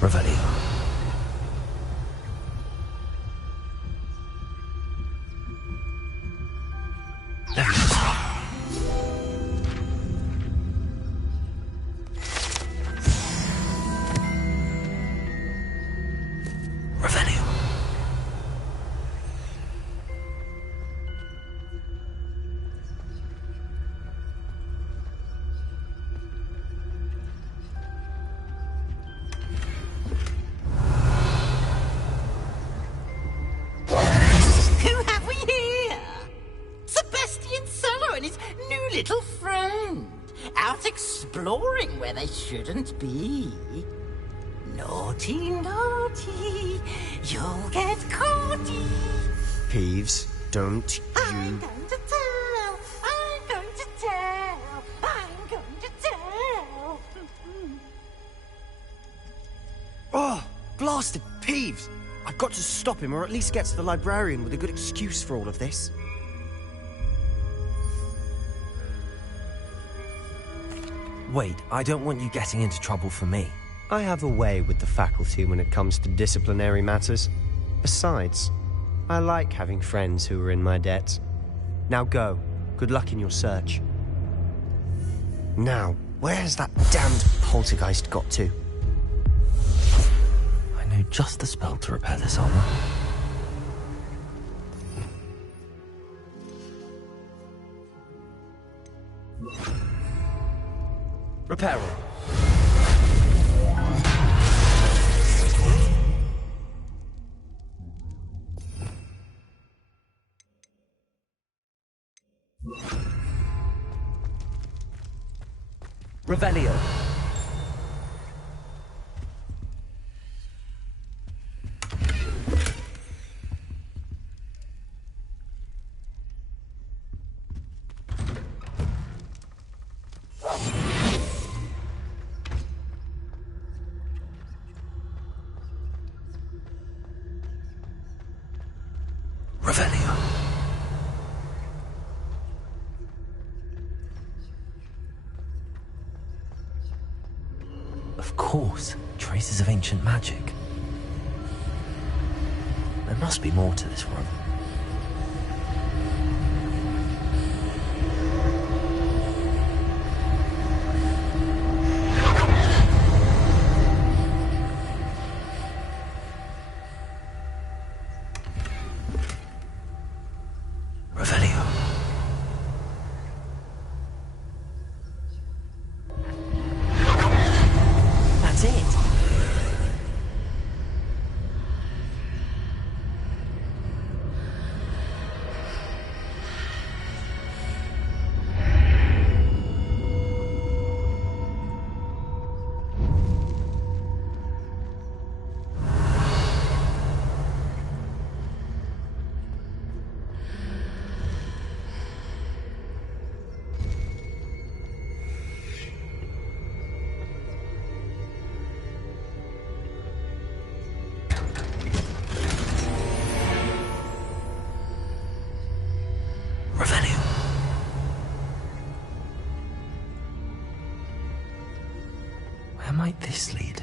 Revelio. Revelio. Who have we here? Sebastian Cello and his new little friend. Out exploring where they shouldn't be. Naughty, naughty, you'll get caughty. Peeves, don't I'm you... going to tell, I'm going to tell, I'm going to tell. Oh, blasted Peeves! I've got to stop him, or at least get to the librarian with a good excuse for all of this. Wait, I don't want you getting into trouble for me. I have a way with the faculty when it comes to disciplinary matters. Besides, I like having friends who are in my debt. Now go. Good luck in your search. Now, where's that damned poltergeist got to? I know just the spell to repair this armor. Repair all. Revelio. Revelio. Of course, traces of ancient magic. There must be more to this room. Revelio. That's it. Revelio. Where might this lead?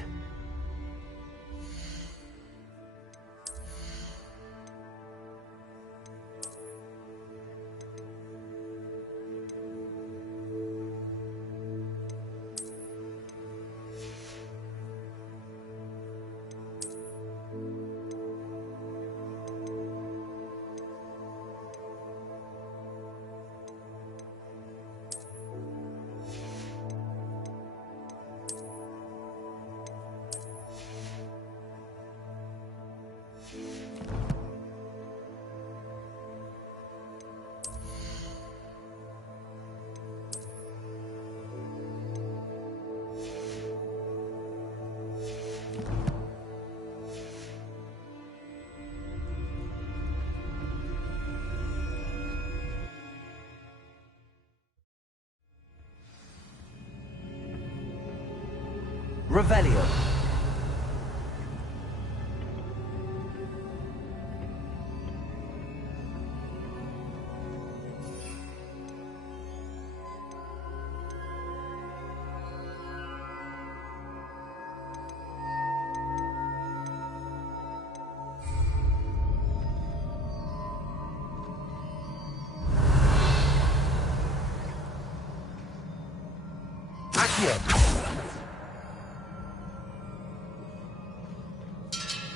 Revelio.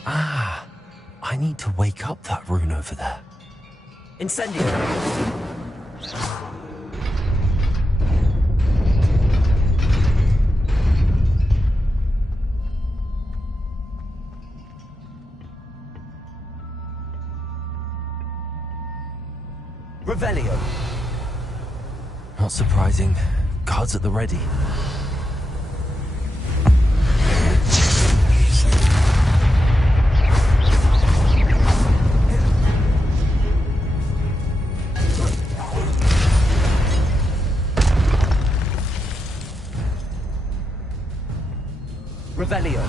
Ah, I need to wake up that rune over there. Incendio. Revelio. Not surprising. Guards at the ready. Revelio.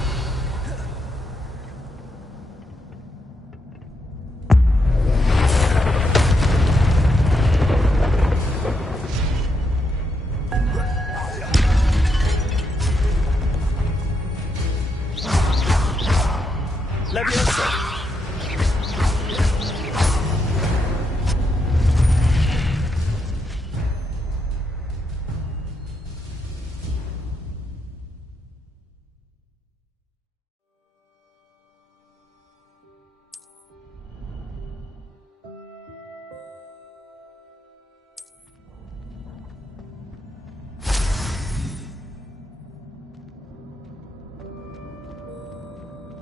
Levioso.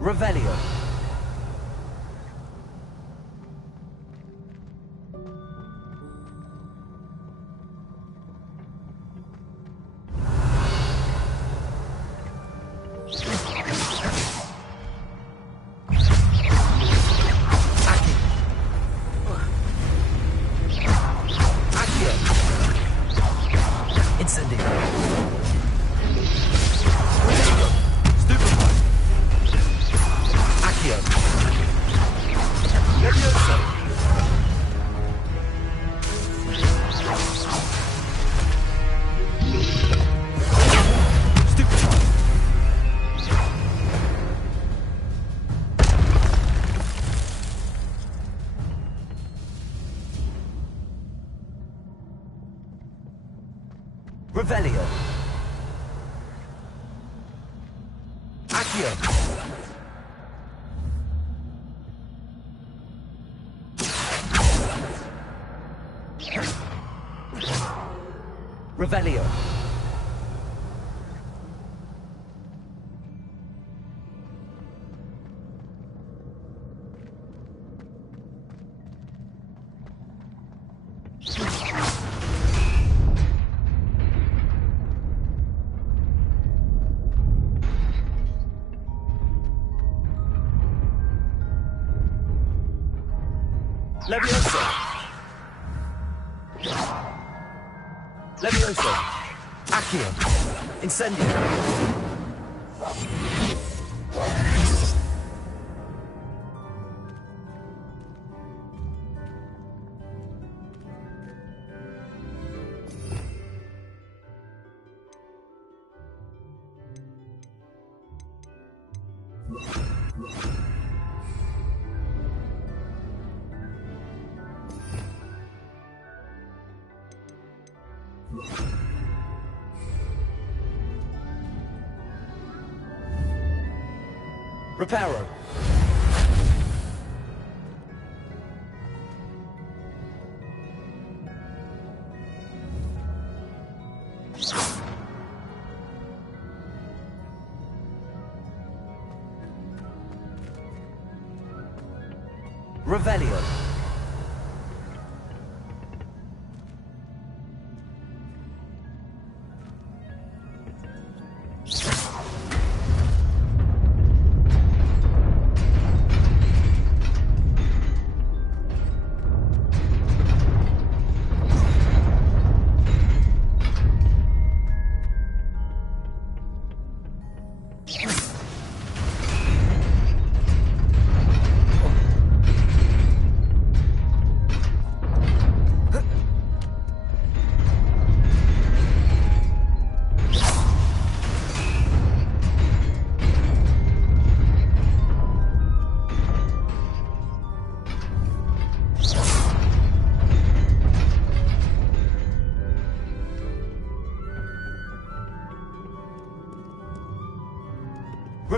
Revelio. Revelio. Accio. Revelio. Levioso. Levioso. Accio. Incendio. Reparo. Revelio.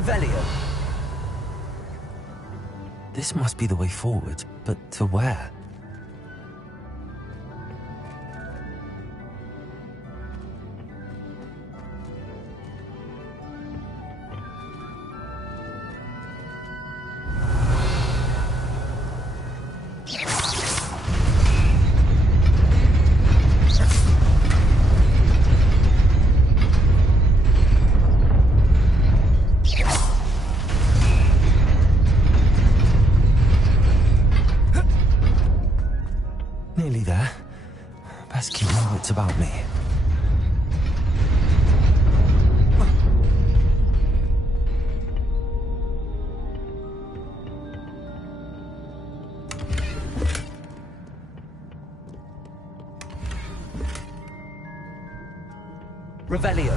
Revelio. This must be the way forward, but to where? Nearly there. Best keep my wits about me. Revelio.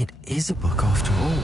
It is a book after all.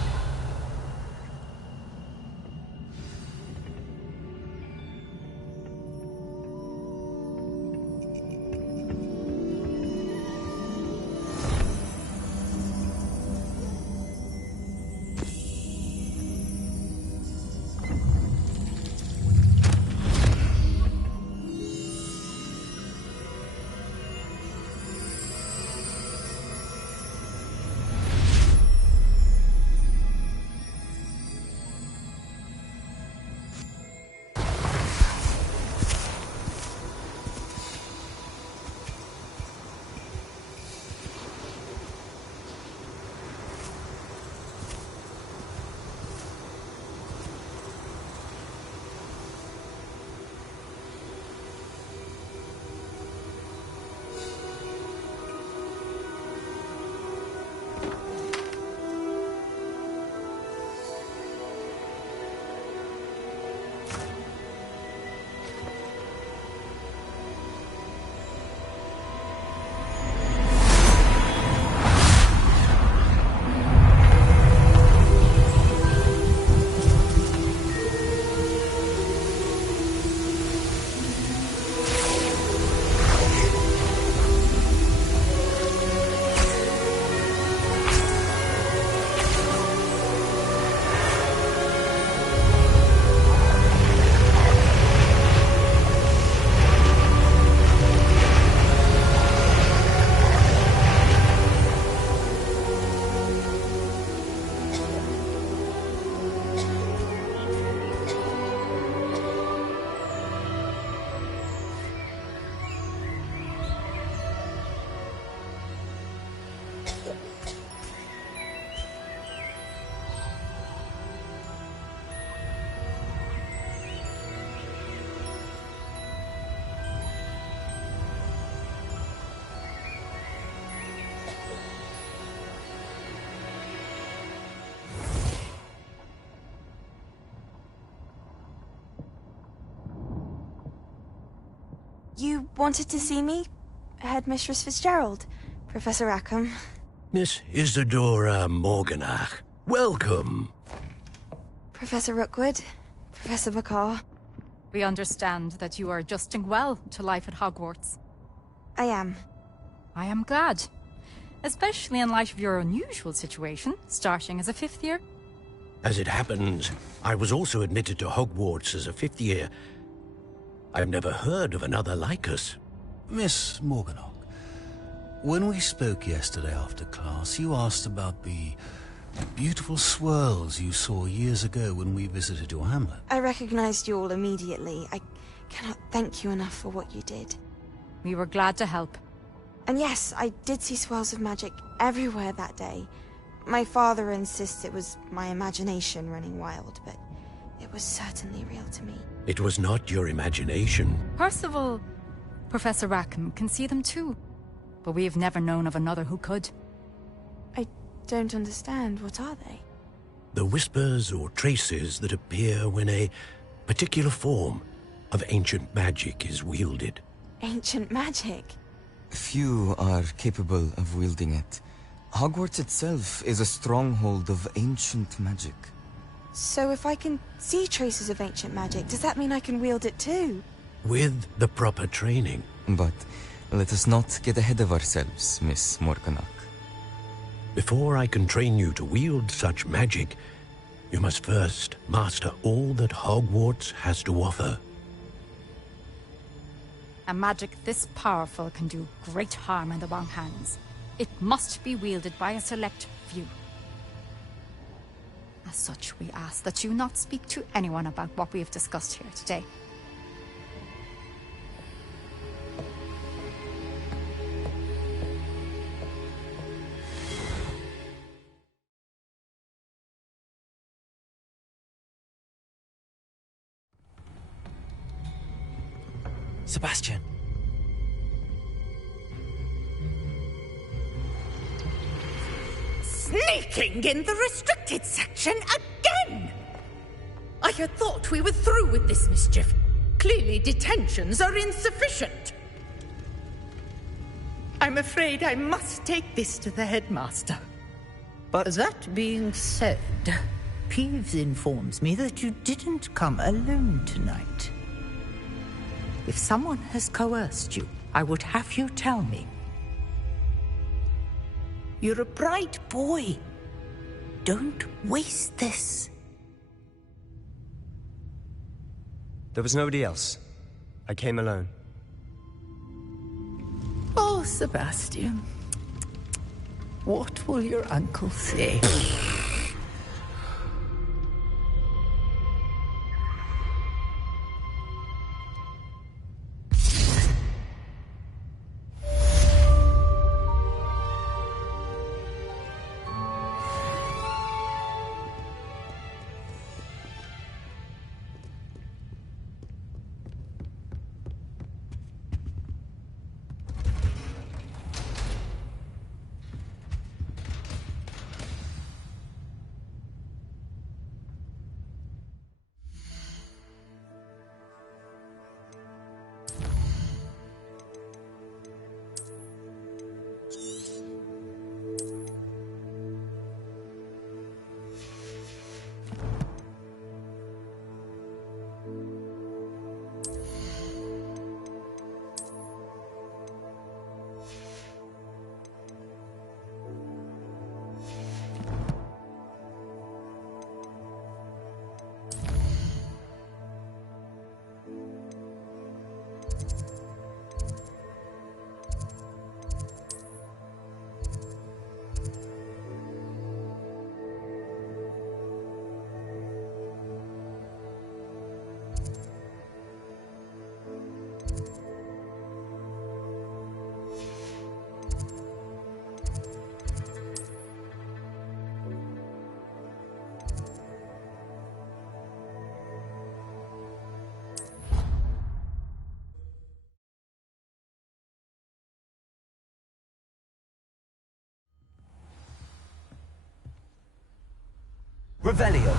You wanted to see me? Headmistress Fitzgerald, Professor Rackham. Miss Isadora Morganach, welcome. Professor Rookwood, Professor McCaw. We understand that you are adjusting well to life at Hogwarts. I am. I am glad. Especially in light of your unusual situation, starting as a 5th year. As it happens, I was also admitted to Hogwarts as a 5th year. I've never heard of another like us. Miss Morganach, when we spoke yesterday after class, you asked about the beautiful swirls you saw years ago when we visited your hamlet. I recognized you all immediately. I cannot thank you enough for what you did. We were glad to help. And yes, I did see swirls of magic everywhere that day. My father insists it was my imagination running wild, but it was certainly real to me. It was not your imagination. Percival, Professor Rackham can see them too. But we have never known of another who could. I don't understand. What are they? The whispers or traces that appear when a particular form of ancient magic is wielded. Ancient magic? Few are capable of wielding it. Hogwarts itself is a stronghold of ancient magic. So if I can see traces of ancient magic, does that mean I can wield it too? With the proper training. But let us not get ahead of ourselves, Miss Morganach. Before I can train you to wield such magic, you must first master all that Hogwarts has to offer. A magic this powerful can do great harm in the wrong hands. It must be wielded by a select few. As such, we ask that you not speak to anyone about what we have discussed here today. Sebastian. Sneaking in the restricted section again! I had thought we were through with this mischief. Clearly detentions are insufficient. I'm afraid I must take this to the headmaster. But that being said, Peeves informs me that you didn't come alone tonight. If someone has coerced you, I would have you tell me. You're a bright boy. Don't waste this. There was nobody else. I came alone. Oh, Sebastian. What will your uncle say? Revelio.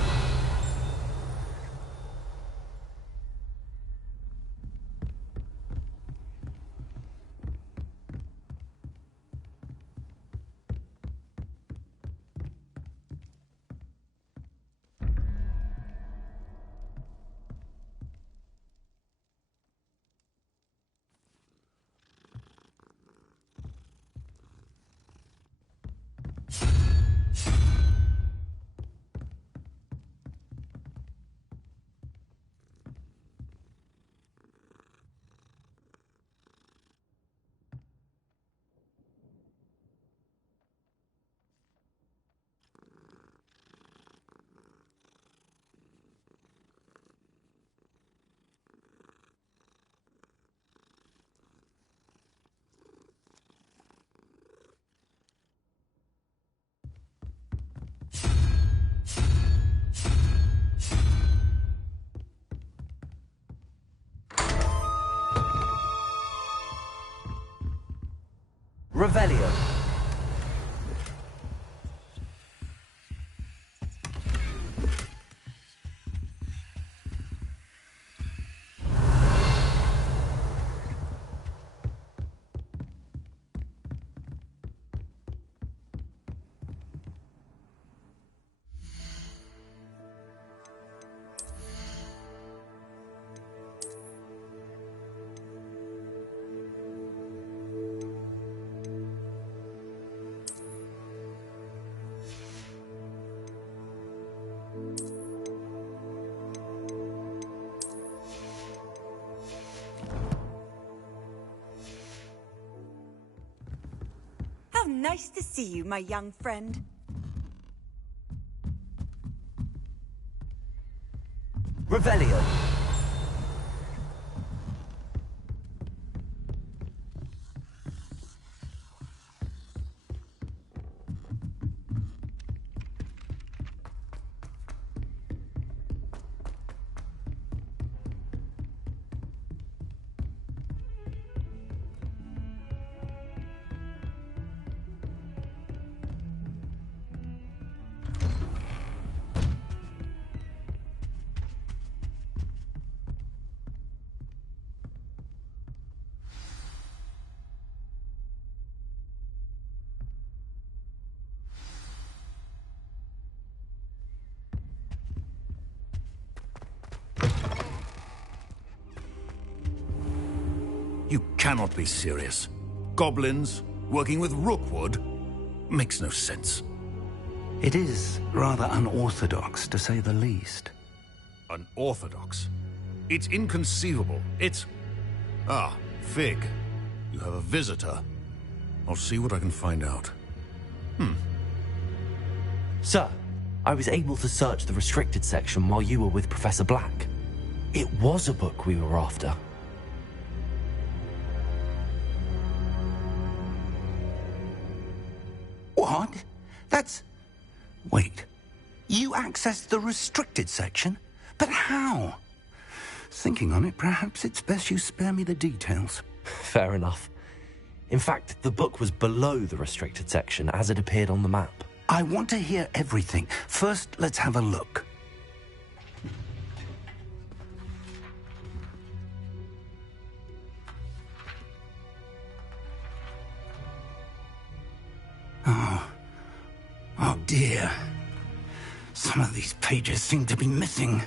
Revelio. How nice to see you, my young friend. Revelio. You cannot be serious. Goblins working with Rookwood makes no sense. It is rather unorthodox, to say the least. Unorthodox? It's inconceivable. It's... Ah, Fig. You have a visitor. I'll see what I can find out. Sir, I was able to search the restricted section while you were with Professor Black. It was a book we were after. What? That's... Wait. You accessed the restricted section? But how? Thinking on it, perhaps it's best you spare me the details. Fair enough. In fact, the book was below the restricted section as it appeared on the map. I want to hear everything. First, let's have a look. Oh dear. Some of these pages seem to be missing.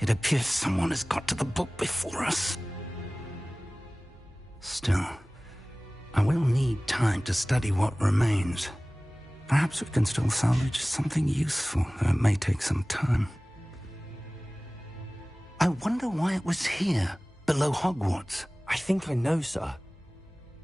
It appears someone has got to the book before us. Still, I will need time to study what remains. Perhaps we can still salvage something useful, though it may take some time. I wonder why it was here, below Hogwarts. I think I know, sir.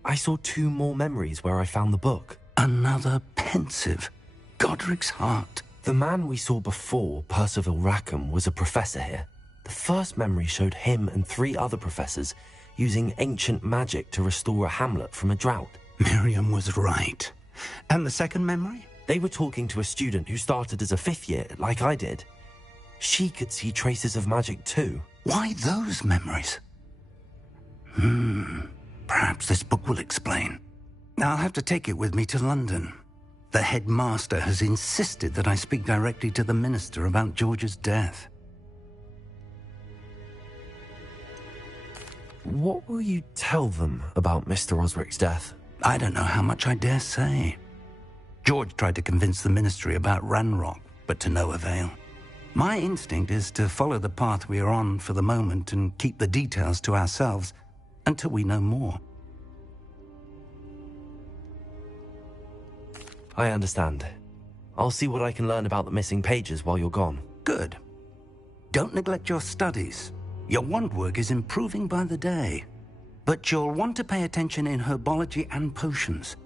I saw 2 more memories where I found the book. Another pensive. Godric's heart. The man we saw before, Percival Rackham, was a professor here. The first memory showed him and 3 other professors using ancient magic to restore a hamlet from a drought. Miriam was right. And the second memory? They were talking to a student who started as a 5th year, like I did. She could see traces of magic too. Why those memories? Perhaps this book will explain. I'll have to take it with me to London. The headmaster has insisted that I speak directly to the minister about George's death. What will you tell them about Mr. Osric's death? I don't know how much I dare say. George tried to convince the ministry about Ranrock, but to no avail. My instinct is to follow the path we are on for the moment and keep the details to ourselves until we know more. I understand. I'll see what I can learn about the missing pages while you're gone. Good. Don't neglect your studies. Your wand work is improving by the day. But you'll want to pay attention in herbology and potions.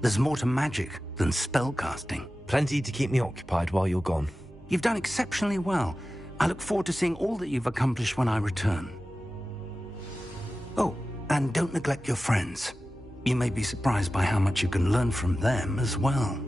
There's more to magic than spellcasting. Plenty to keep me occupied while you're gone. You've done exceptionally well. I look forward to seeing all that you've accomplished when I return. Oh, and don't neglect your friends. You may be surprised by how much you can learn from them as well.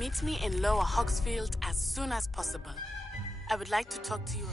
Meet me in Lower Hogsfield as soon as possible. I would like to talk to you.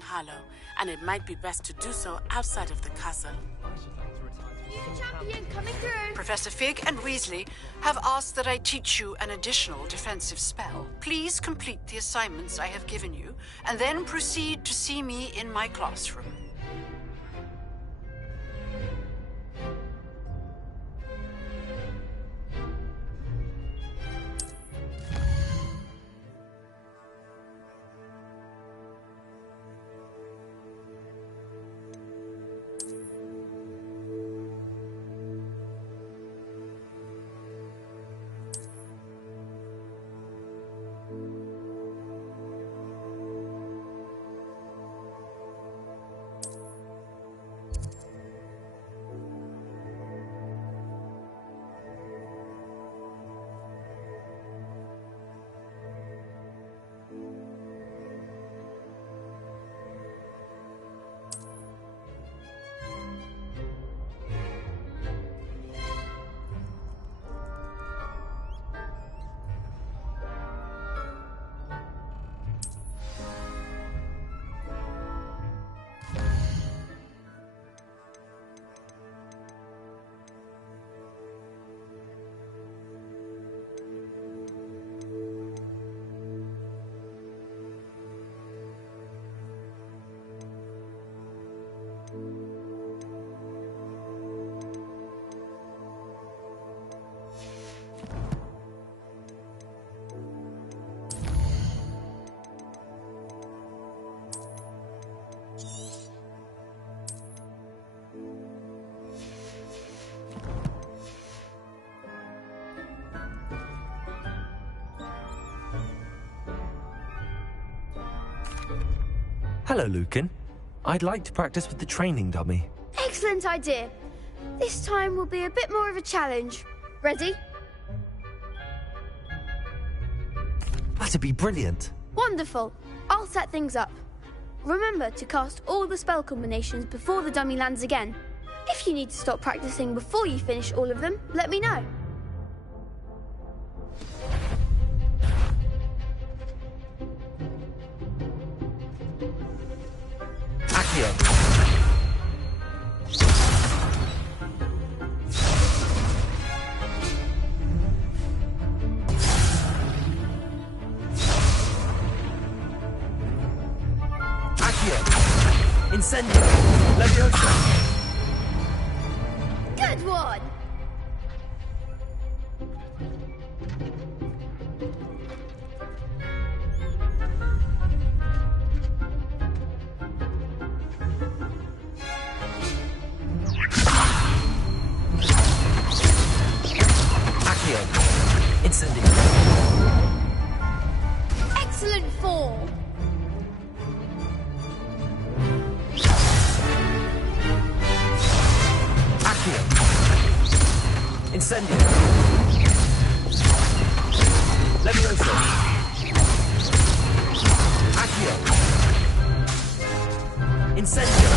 Hollow, and it might be best to do so outside of the castle. New champion coming through! Professor Fig and Weasley have asked that I teach you an additional defensive spell. Please complete the assignments I have given you, and then proceed to see me in my classroom. Hello, Lucan. I'd like to practice with the training dummy. Excellent idea. This time will be a bit more of a challenge. Ready? That'd be brilliant. Wonderful. I'll set things up. Remember to cast all the spell combinations before the dummy lands again. If you need to stop practicing before you finish all of them, let me know. Accio. Incendio! Leviosa! Good one! Accio! Incendio! Excellent form! Incendio! Leviosa! Accio! Incendio!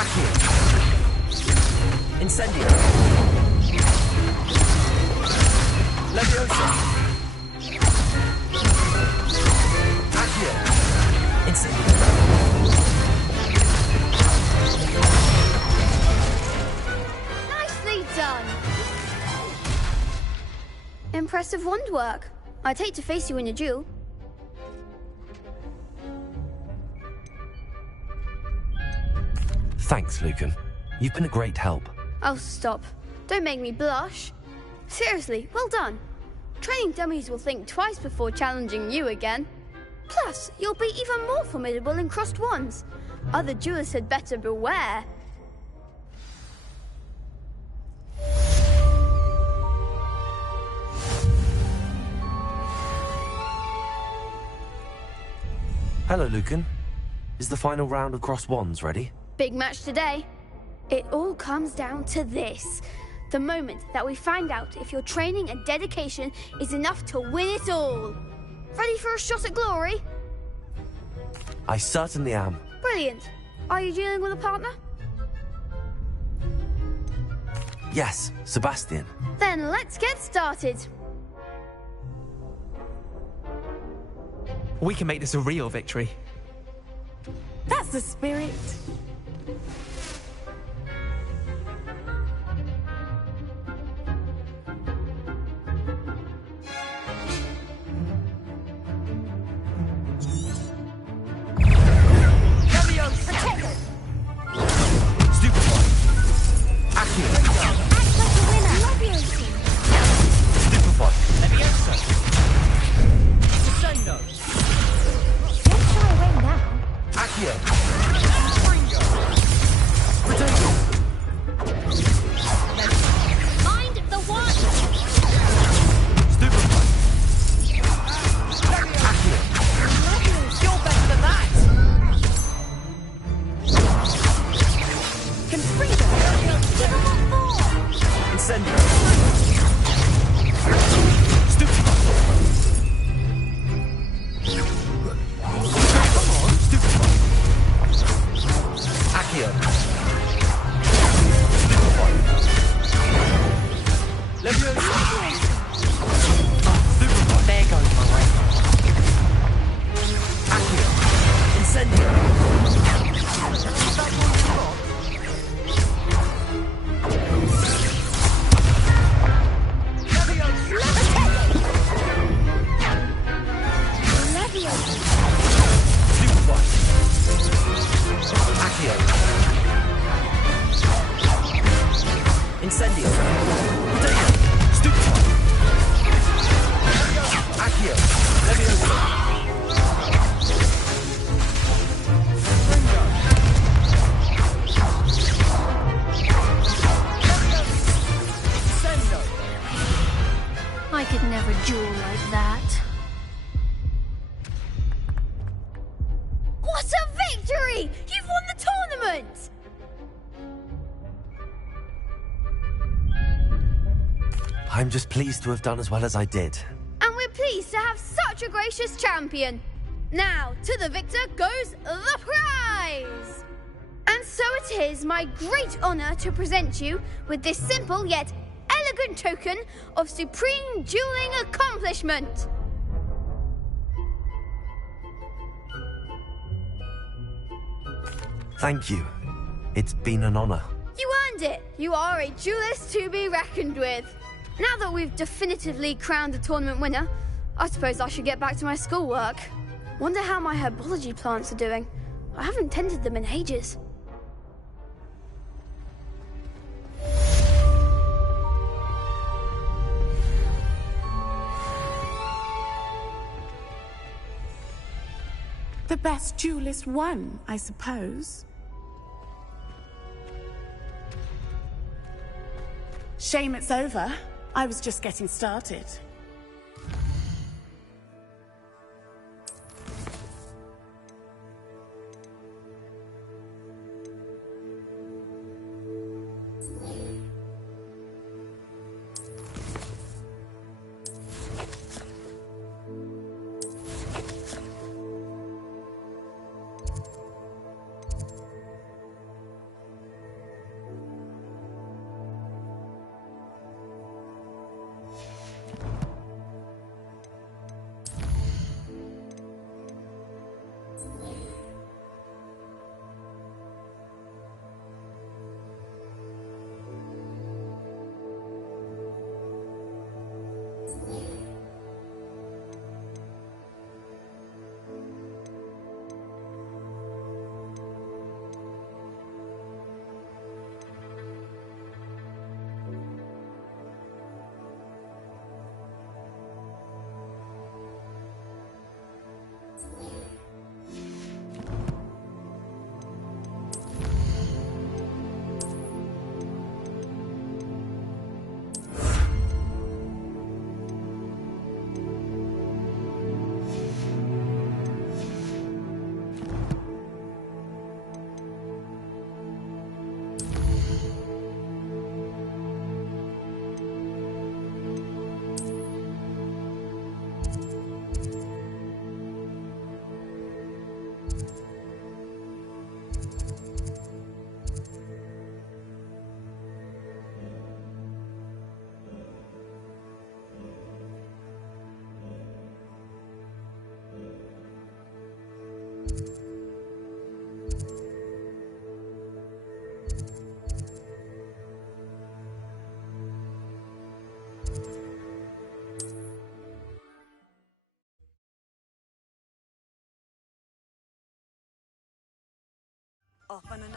Accio! Incendio! Leviosa! Nicely done! Impressive wand work. I'd hate to face you in a duel. Thanks, Lucan. You've been a great help. Oh, stop. Don't make me blush. Seriously, well done. Training dummies will think twice before challenging you again. Plus, you'll be even more formidable in crossed wands. Other duelists had better beware. Hello, Lucan. Is the final round of crossed wands ready? Big match today. It all comes down to this. The moment that we find out if your training and dedication is enough to win it all. Ready for a shot at glory? I certainly am. Brilliant. Are you dealing with a partner? Yes, Sebastian. Then let's get started. We can make this a real victory. That's the spirit. I could never duel like that. What a victory! You've won the tournament! I'm just pleased to have done as well as I did. And we're pleased to have such a gracious champion. Now, to the victor goes the prize! And so it is my great honor to present you with this simple yet elegant token of supreme dueling accomplishment. Thank you. It's been an honor. You earned it. You are a duelist to be reckoned with. Now that we've definitively crowned the tournament winner, I suppose I should get back to my schoolwork. Wonder how my herbology plants are doing. I haven't tended them in ages. The best duelist won, I suppose. Shame it's over. I was just getting started.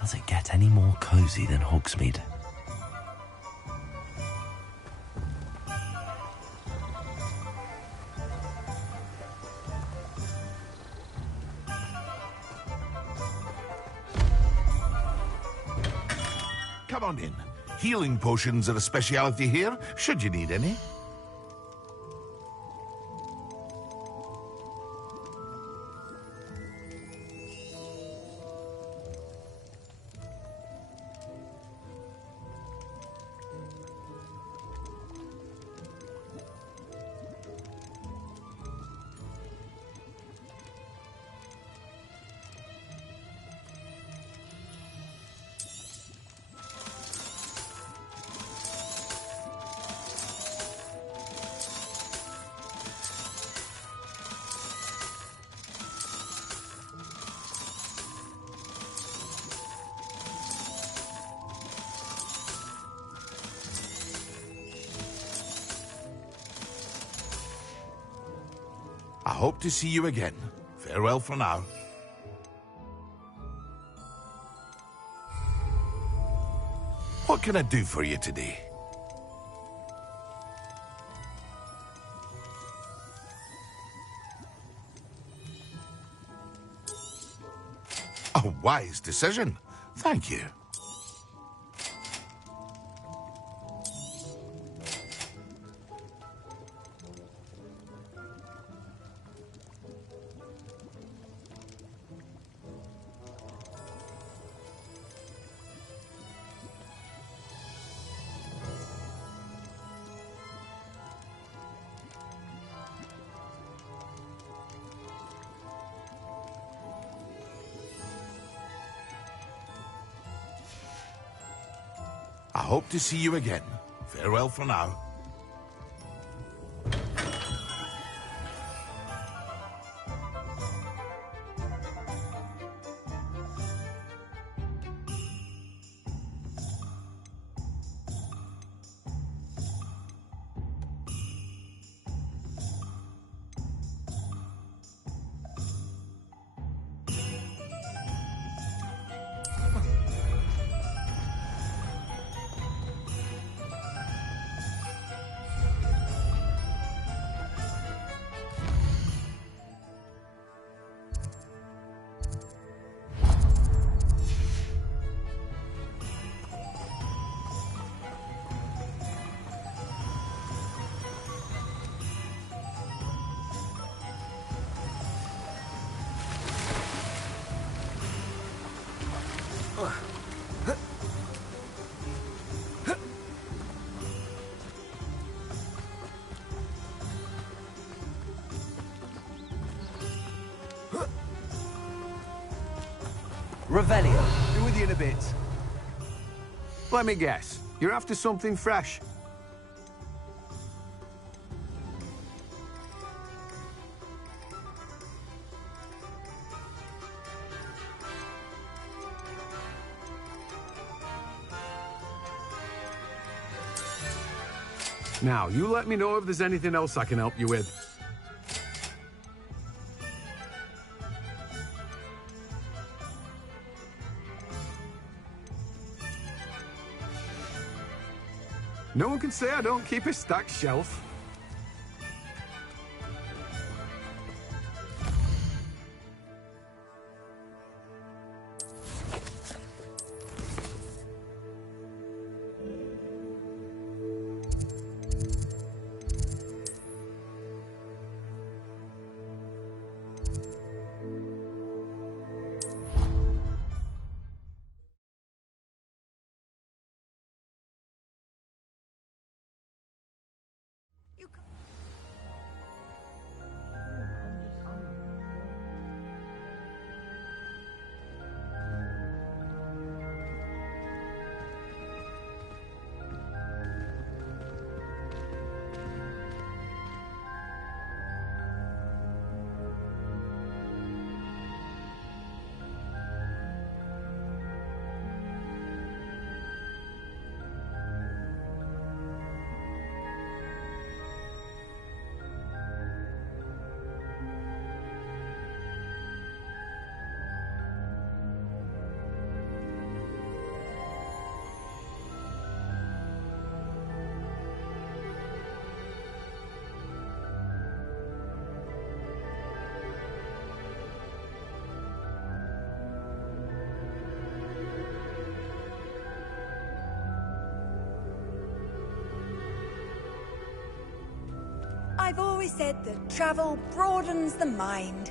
Does it get any more cozy than Hogsmeade? Come on in. Healing potions are a speciality here, should you need any. I hope to see you again. Farewell for now. What can I do for you today? A wise decision. Thank you. hope to see you again. Farewell for now. Revelio. Be with you in a bit. Let me guess. You're after something fresh. Now, you let me know if there's anything else I can help you with. No one can say I don't keep a stacked shelf. I've always said that travel broadens the mind.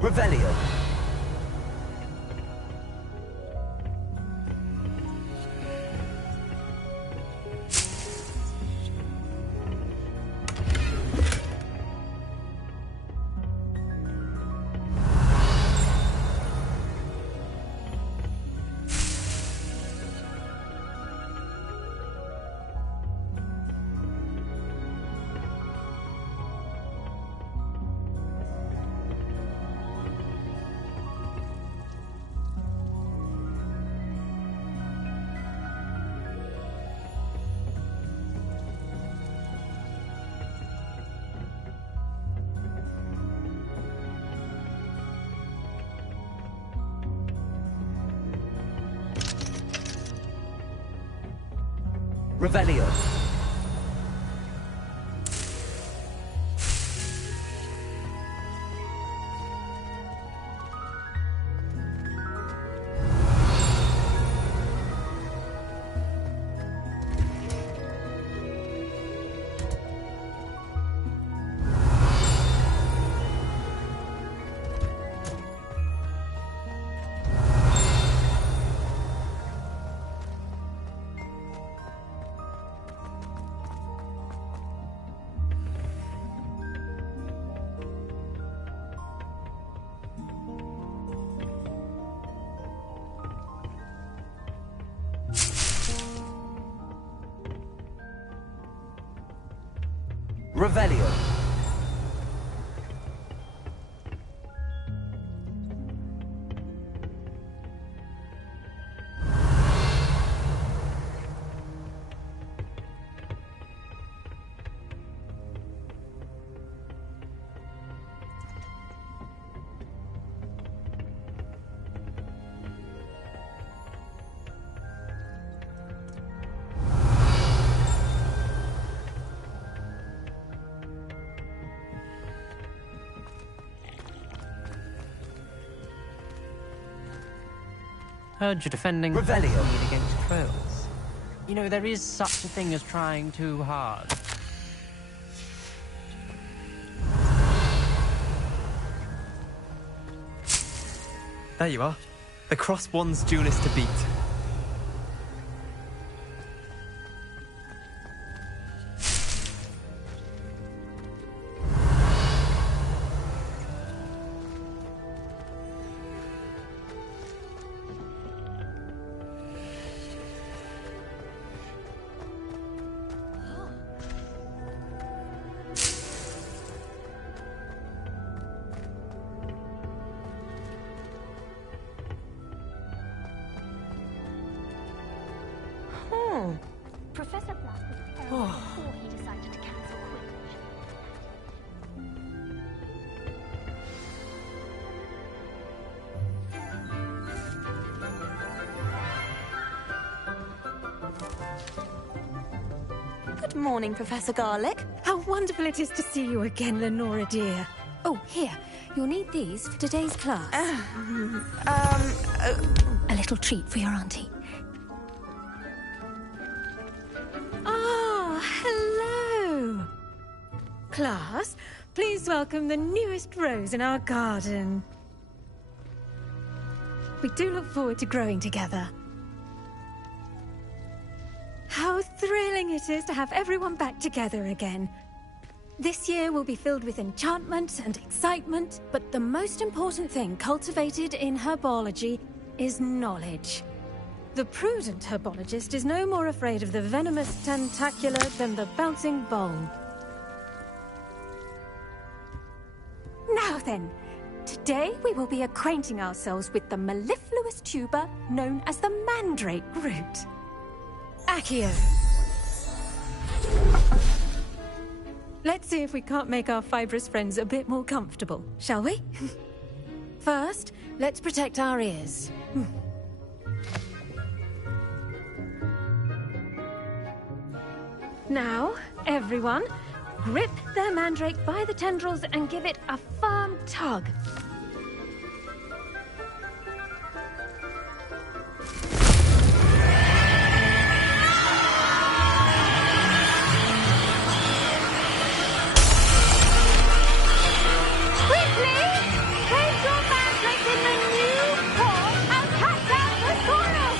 Revelio. Revelio. Revelio. Heard you're defending Revelio against trolls. You know, there is such a thing as trying too hard. There you are. The Cross One's duelist to beat. Professor Black was terrible before he decided to cancel Quidditch. Good morning, Professor Garlick. How wonderful it is to see you again, Lenora dear. Oh, here. You'll need these for today's class. A little treat for your auntie. Hello! Class, please welcome the newest rose in our garden. We do look forward to growing together. How thrilling it is to have everyone back together again. This year will be filled with enchantment and excitement, but the most important thing cultivated in herbology is knowledge. The prudent herbologist is no more afraid of the venomous tentacular than the bouncing bowl. Now then, today we will be acquainting ourselves with the mellifluous tuber known as the mandrake root. Accio. Let's see if we can't make our fibrous friends a bit more comfortable, shall we? First, let's protect our ears. Now, everyone, grip their mandrake by the tendrils and give it a firm tug. Quickly! Place your mandrake in the new pot and cut down the soil!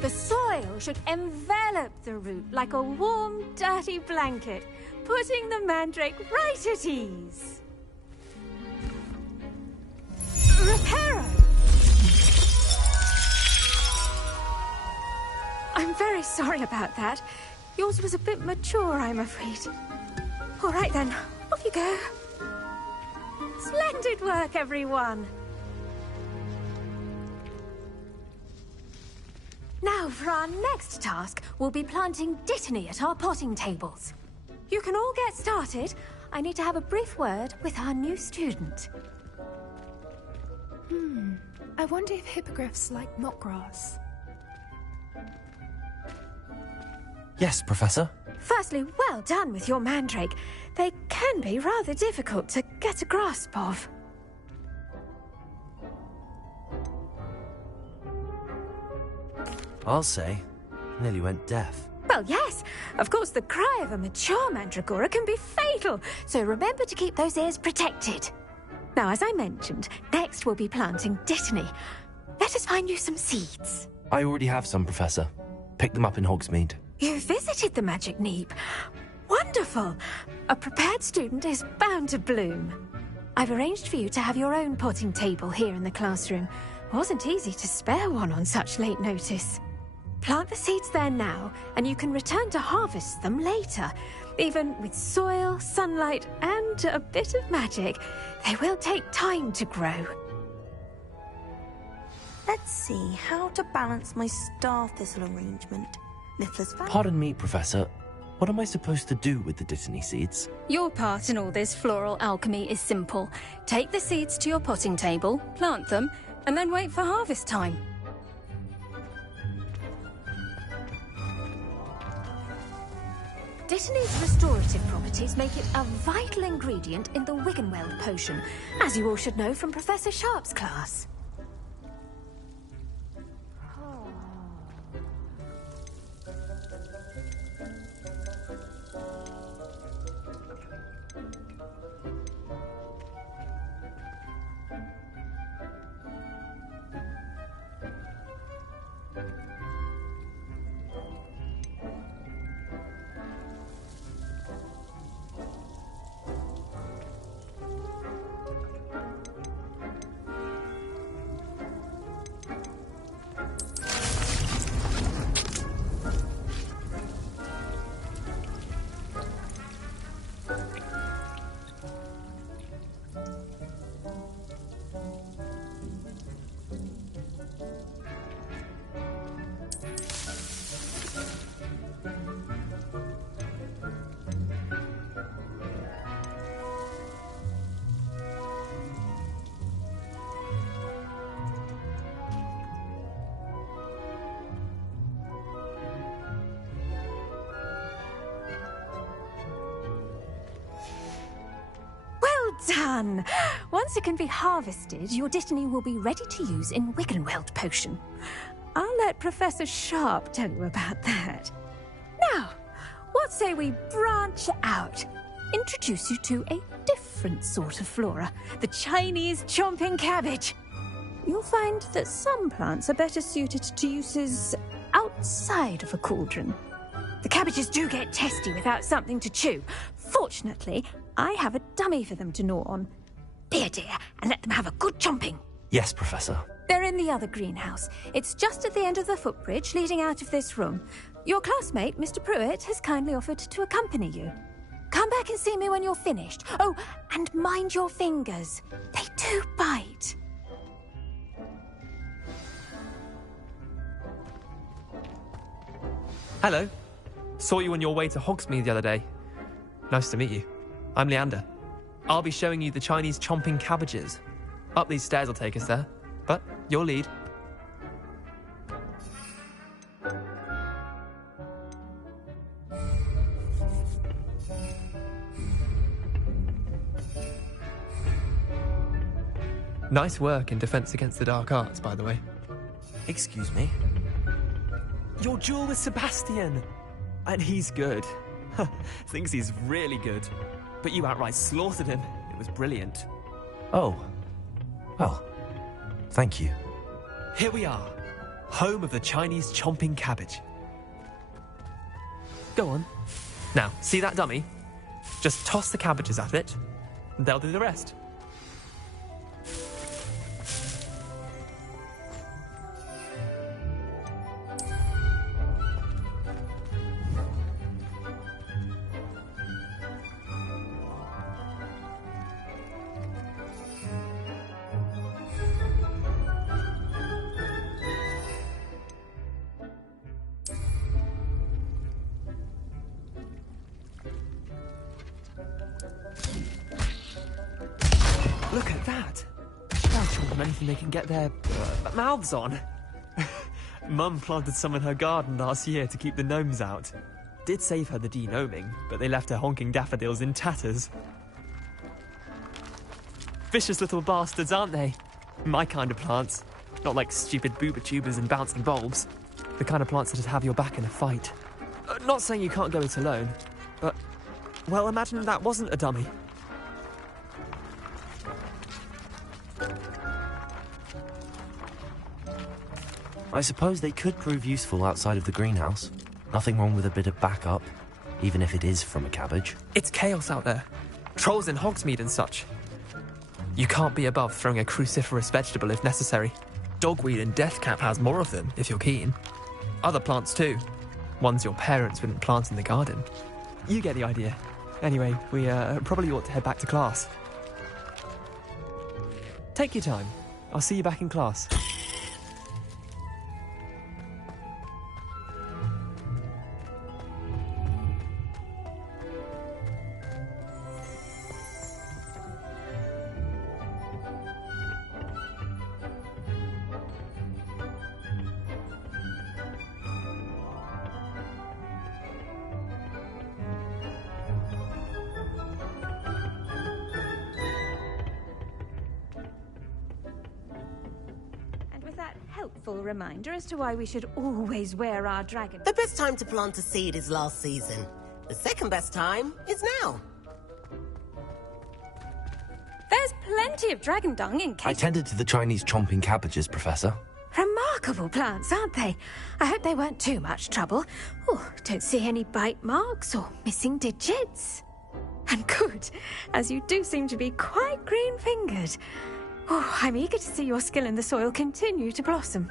The soil should envelop the root like a warm, dirty blanket, putting the mandrake right at ease. Reparo! I'm very sorry about that. Yours was a bit mature, I'm afraid. All right then, off you go. Splendid work, everyone! Now, for our next task, we'll be planting dittany at our potting tables. You can all get started. I need to have a brief word with our new student. I wonder if hippogriffs like knotgrass. Yes, Professor. Firstly, well done with your mandrake. They can be rather difficult to get a grasp of. I'll say, nearly went deaf. Well, yes. Of course, the cry of a mature mandragora can be fatal, so remember to keep those ears protected. Now, as I mentioned, next we'll be planting dittany. Let us find you some seeds. I already have some, Professor. Picked them up in Hogsmeade. You visited the Magic Neep. Wonderful! A prepared student is bound to bloom. I've arranged for you to have your own potting table here in the classroom. Wasn't easy to spare one on such late notice. Plant the seeds there now, and you can return to harvest them later. Even with soil, sunlight, and a bit of magic, they will take time to grow. Let's see how to balance my star thistle arrangement. Niffler's fan. Pardon me, Professor. What am I supposed to do with the Dittany seeds? Your part in all this floral alchemy is simple. Take the seeds to your potting table, plant them, and then wait for harvest time. Dittany's restorative properties make it a vital ingredient in the Wiggenweld potion, as you all should know from Professor Sharp's class. Done! Once it can be harvested, your Dittany will be ready to use in Wiggenweld potion. I'll let Professor Sharp tell you about that. Now, what say we branch out? Introduce you to a different sort of flora, the Chinese chomping cabbage. You'll find that some plants are better suited to uses outside of a cauldron. The cabbages do get testy without something to chew. Fortunately, I have a dummy for them to gnaw on. Be a dear and let them have a good chomping. Yes, Professor. They're in the other greenhouse. It's just at the end of the footbridge leading out of this room. Your classmate, Mr. Pruitt, has kindly offered to accompany you. Come back and see me when you're finished. Oh, and mind your fingers. They do bite. Hello. Saw you on your way to Hogsmeade the other day. Nice to meet you. I'm Leander. I'll be showing you the Chinese chomping cabbages. Up these stairs will take us there, but your lead. Nice work in Defense Against the Dark Arts, by the way. Excuse me? Your duel with Sebastian! And he's good. Thinks he's really good. But you outright slaughtered him. It was brilliant. Oh. Well, thank you. Here we are. Home of the Chinese chomping cabbage. Go on. Now, see that dummy? Just toss the cabbages at it, and they'll do the rest. Look at that! They'll chomp on anything they can get their mouths on. Mum planted some in her garden last year to keep the gnomes out. Did save her the de-gnoming, but they left her honking daffodils in tatters. Vicious little bastards, aren't they? My kind of plants. Not like stupid booba tubers and bouncing bulbs. The kind of plants that'd have your back in a fight. Not saying you can't go it alone, but... well, imagine that wasn't a dummy. I suppose they could prove useful outside of the greenhouse. Nothing wrong with a bit of backup, even if it is from a cabbage. It's chaos out there. Trolls in Hogsmeade and such. You can't be above throwing a cruciferous vegetable if necessary. Dogweed and deathcap has more of them, if you're keen. Other plants too. Ones your parents wouldn't plant in the garden. You get the idea. Anyway, we probably ought to head back to class. Take your time. I'll see you back in class. Reminder as to why we should always wear our dragon. The best time to plant a seed is last season. The second best time is now. There's plenty of dragon dung in case... I tended to the Chinese chomping cabbages, Professor. Remarkable plants, aren't they? I hope they weren't too much trouble. Oh, don't see any bite marks or missing digits. And good, as you do seem to be quite green-fingered. Oh, I'm eager to see your skill in the soil continue to blossom.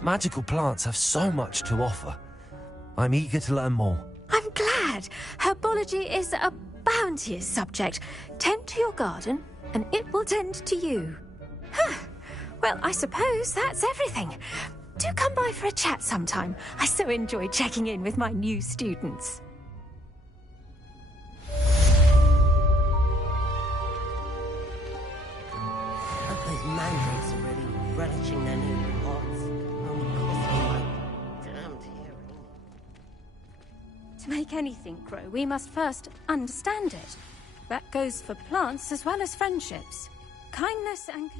Magical plants have so much to offer. I'm eager to learn more. I'm glad. Herbology is a bounteous subject. Tend to your garden, and it will tend to you. Well, I suppose that's everything. Do come by for a chat sometime. I so enjoy checking in with my new students. Those mandrakes are really relishing their new pots. To make anything grow, we must first understand it. That goes for plants as well as friendships. Kindness and...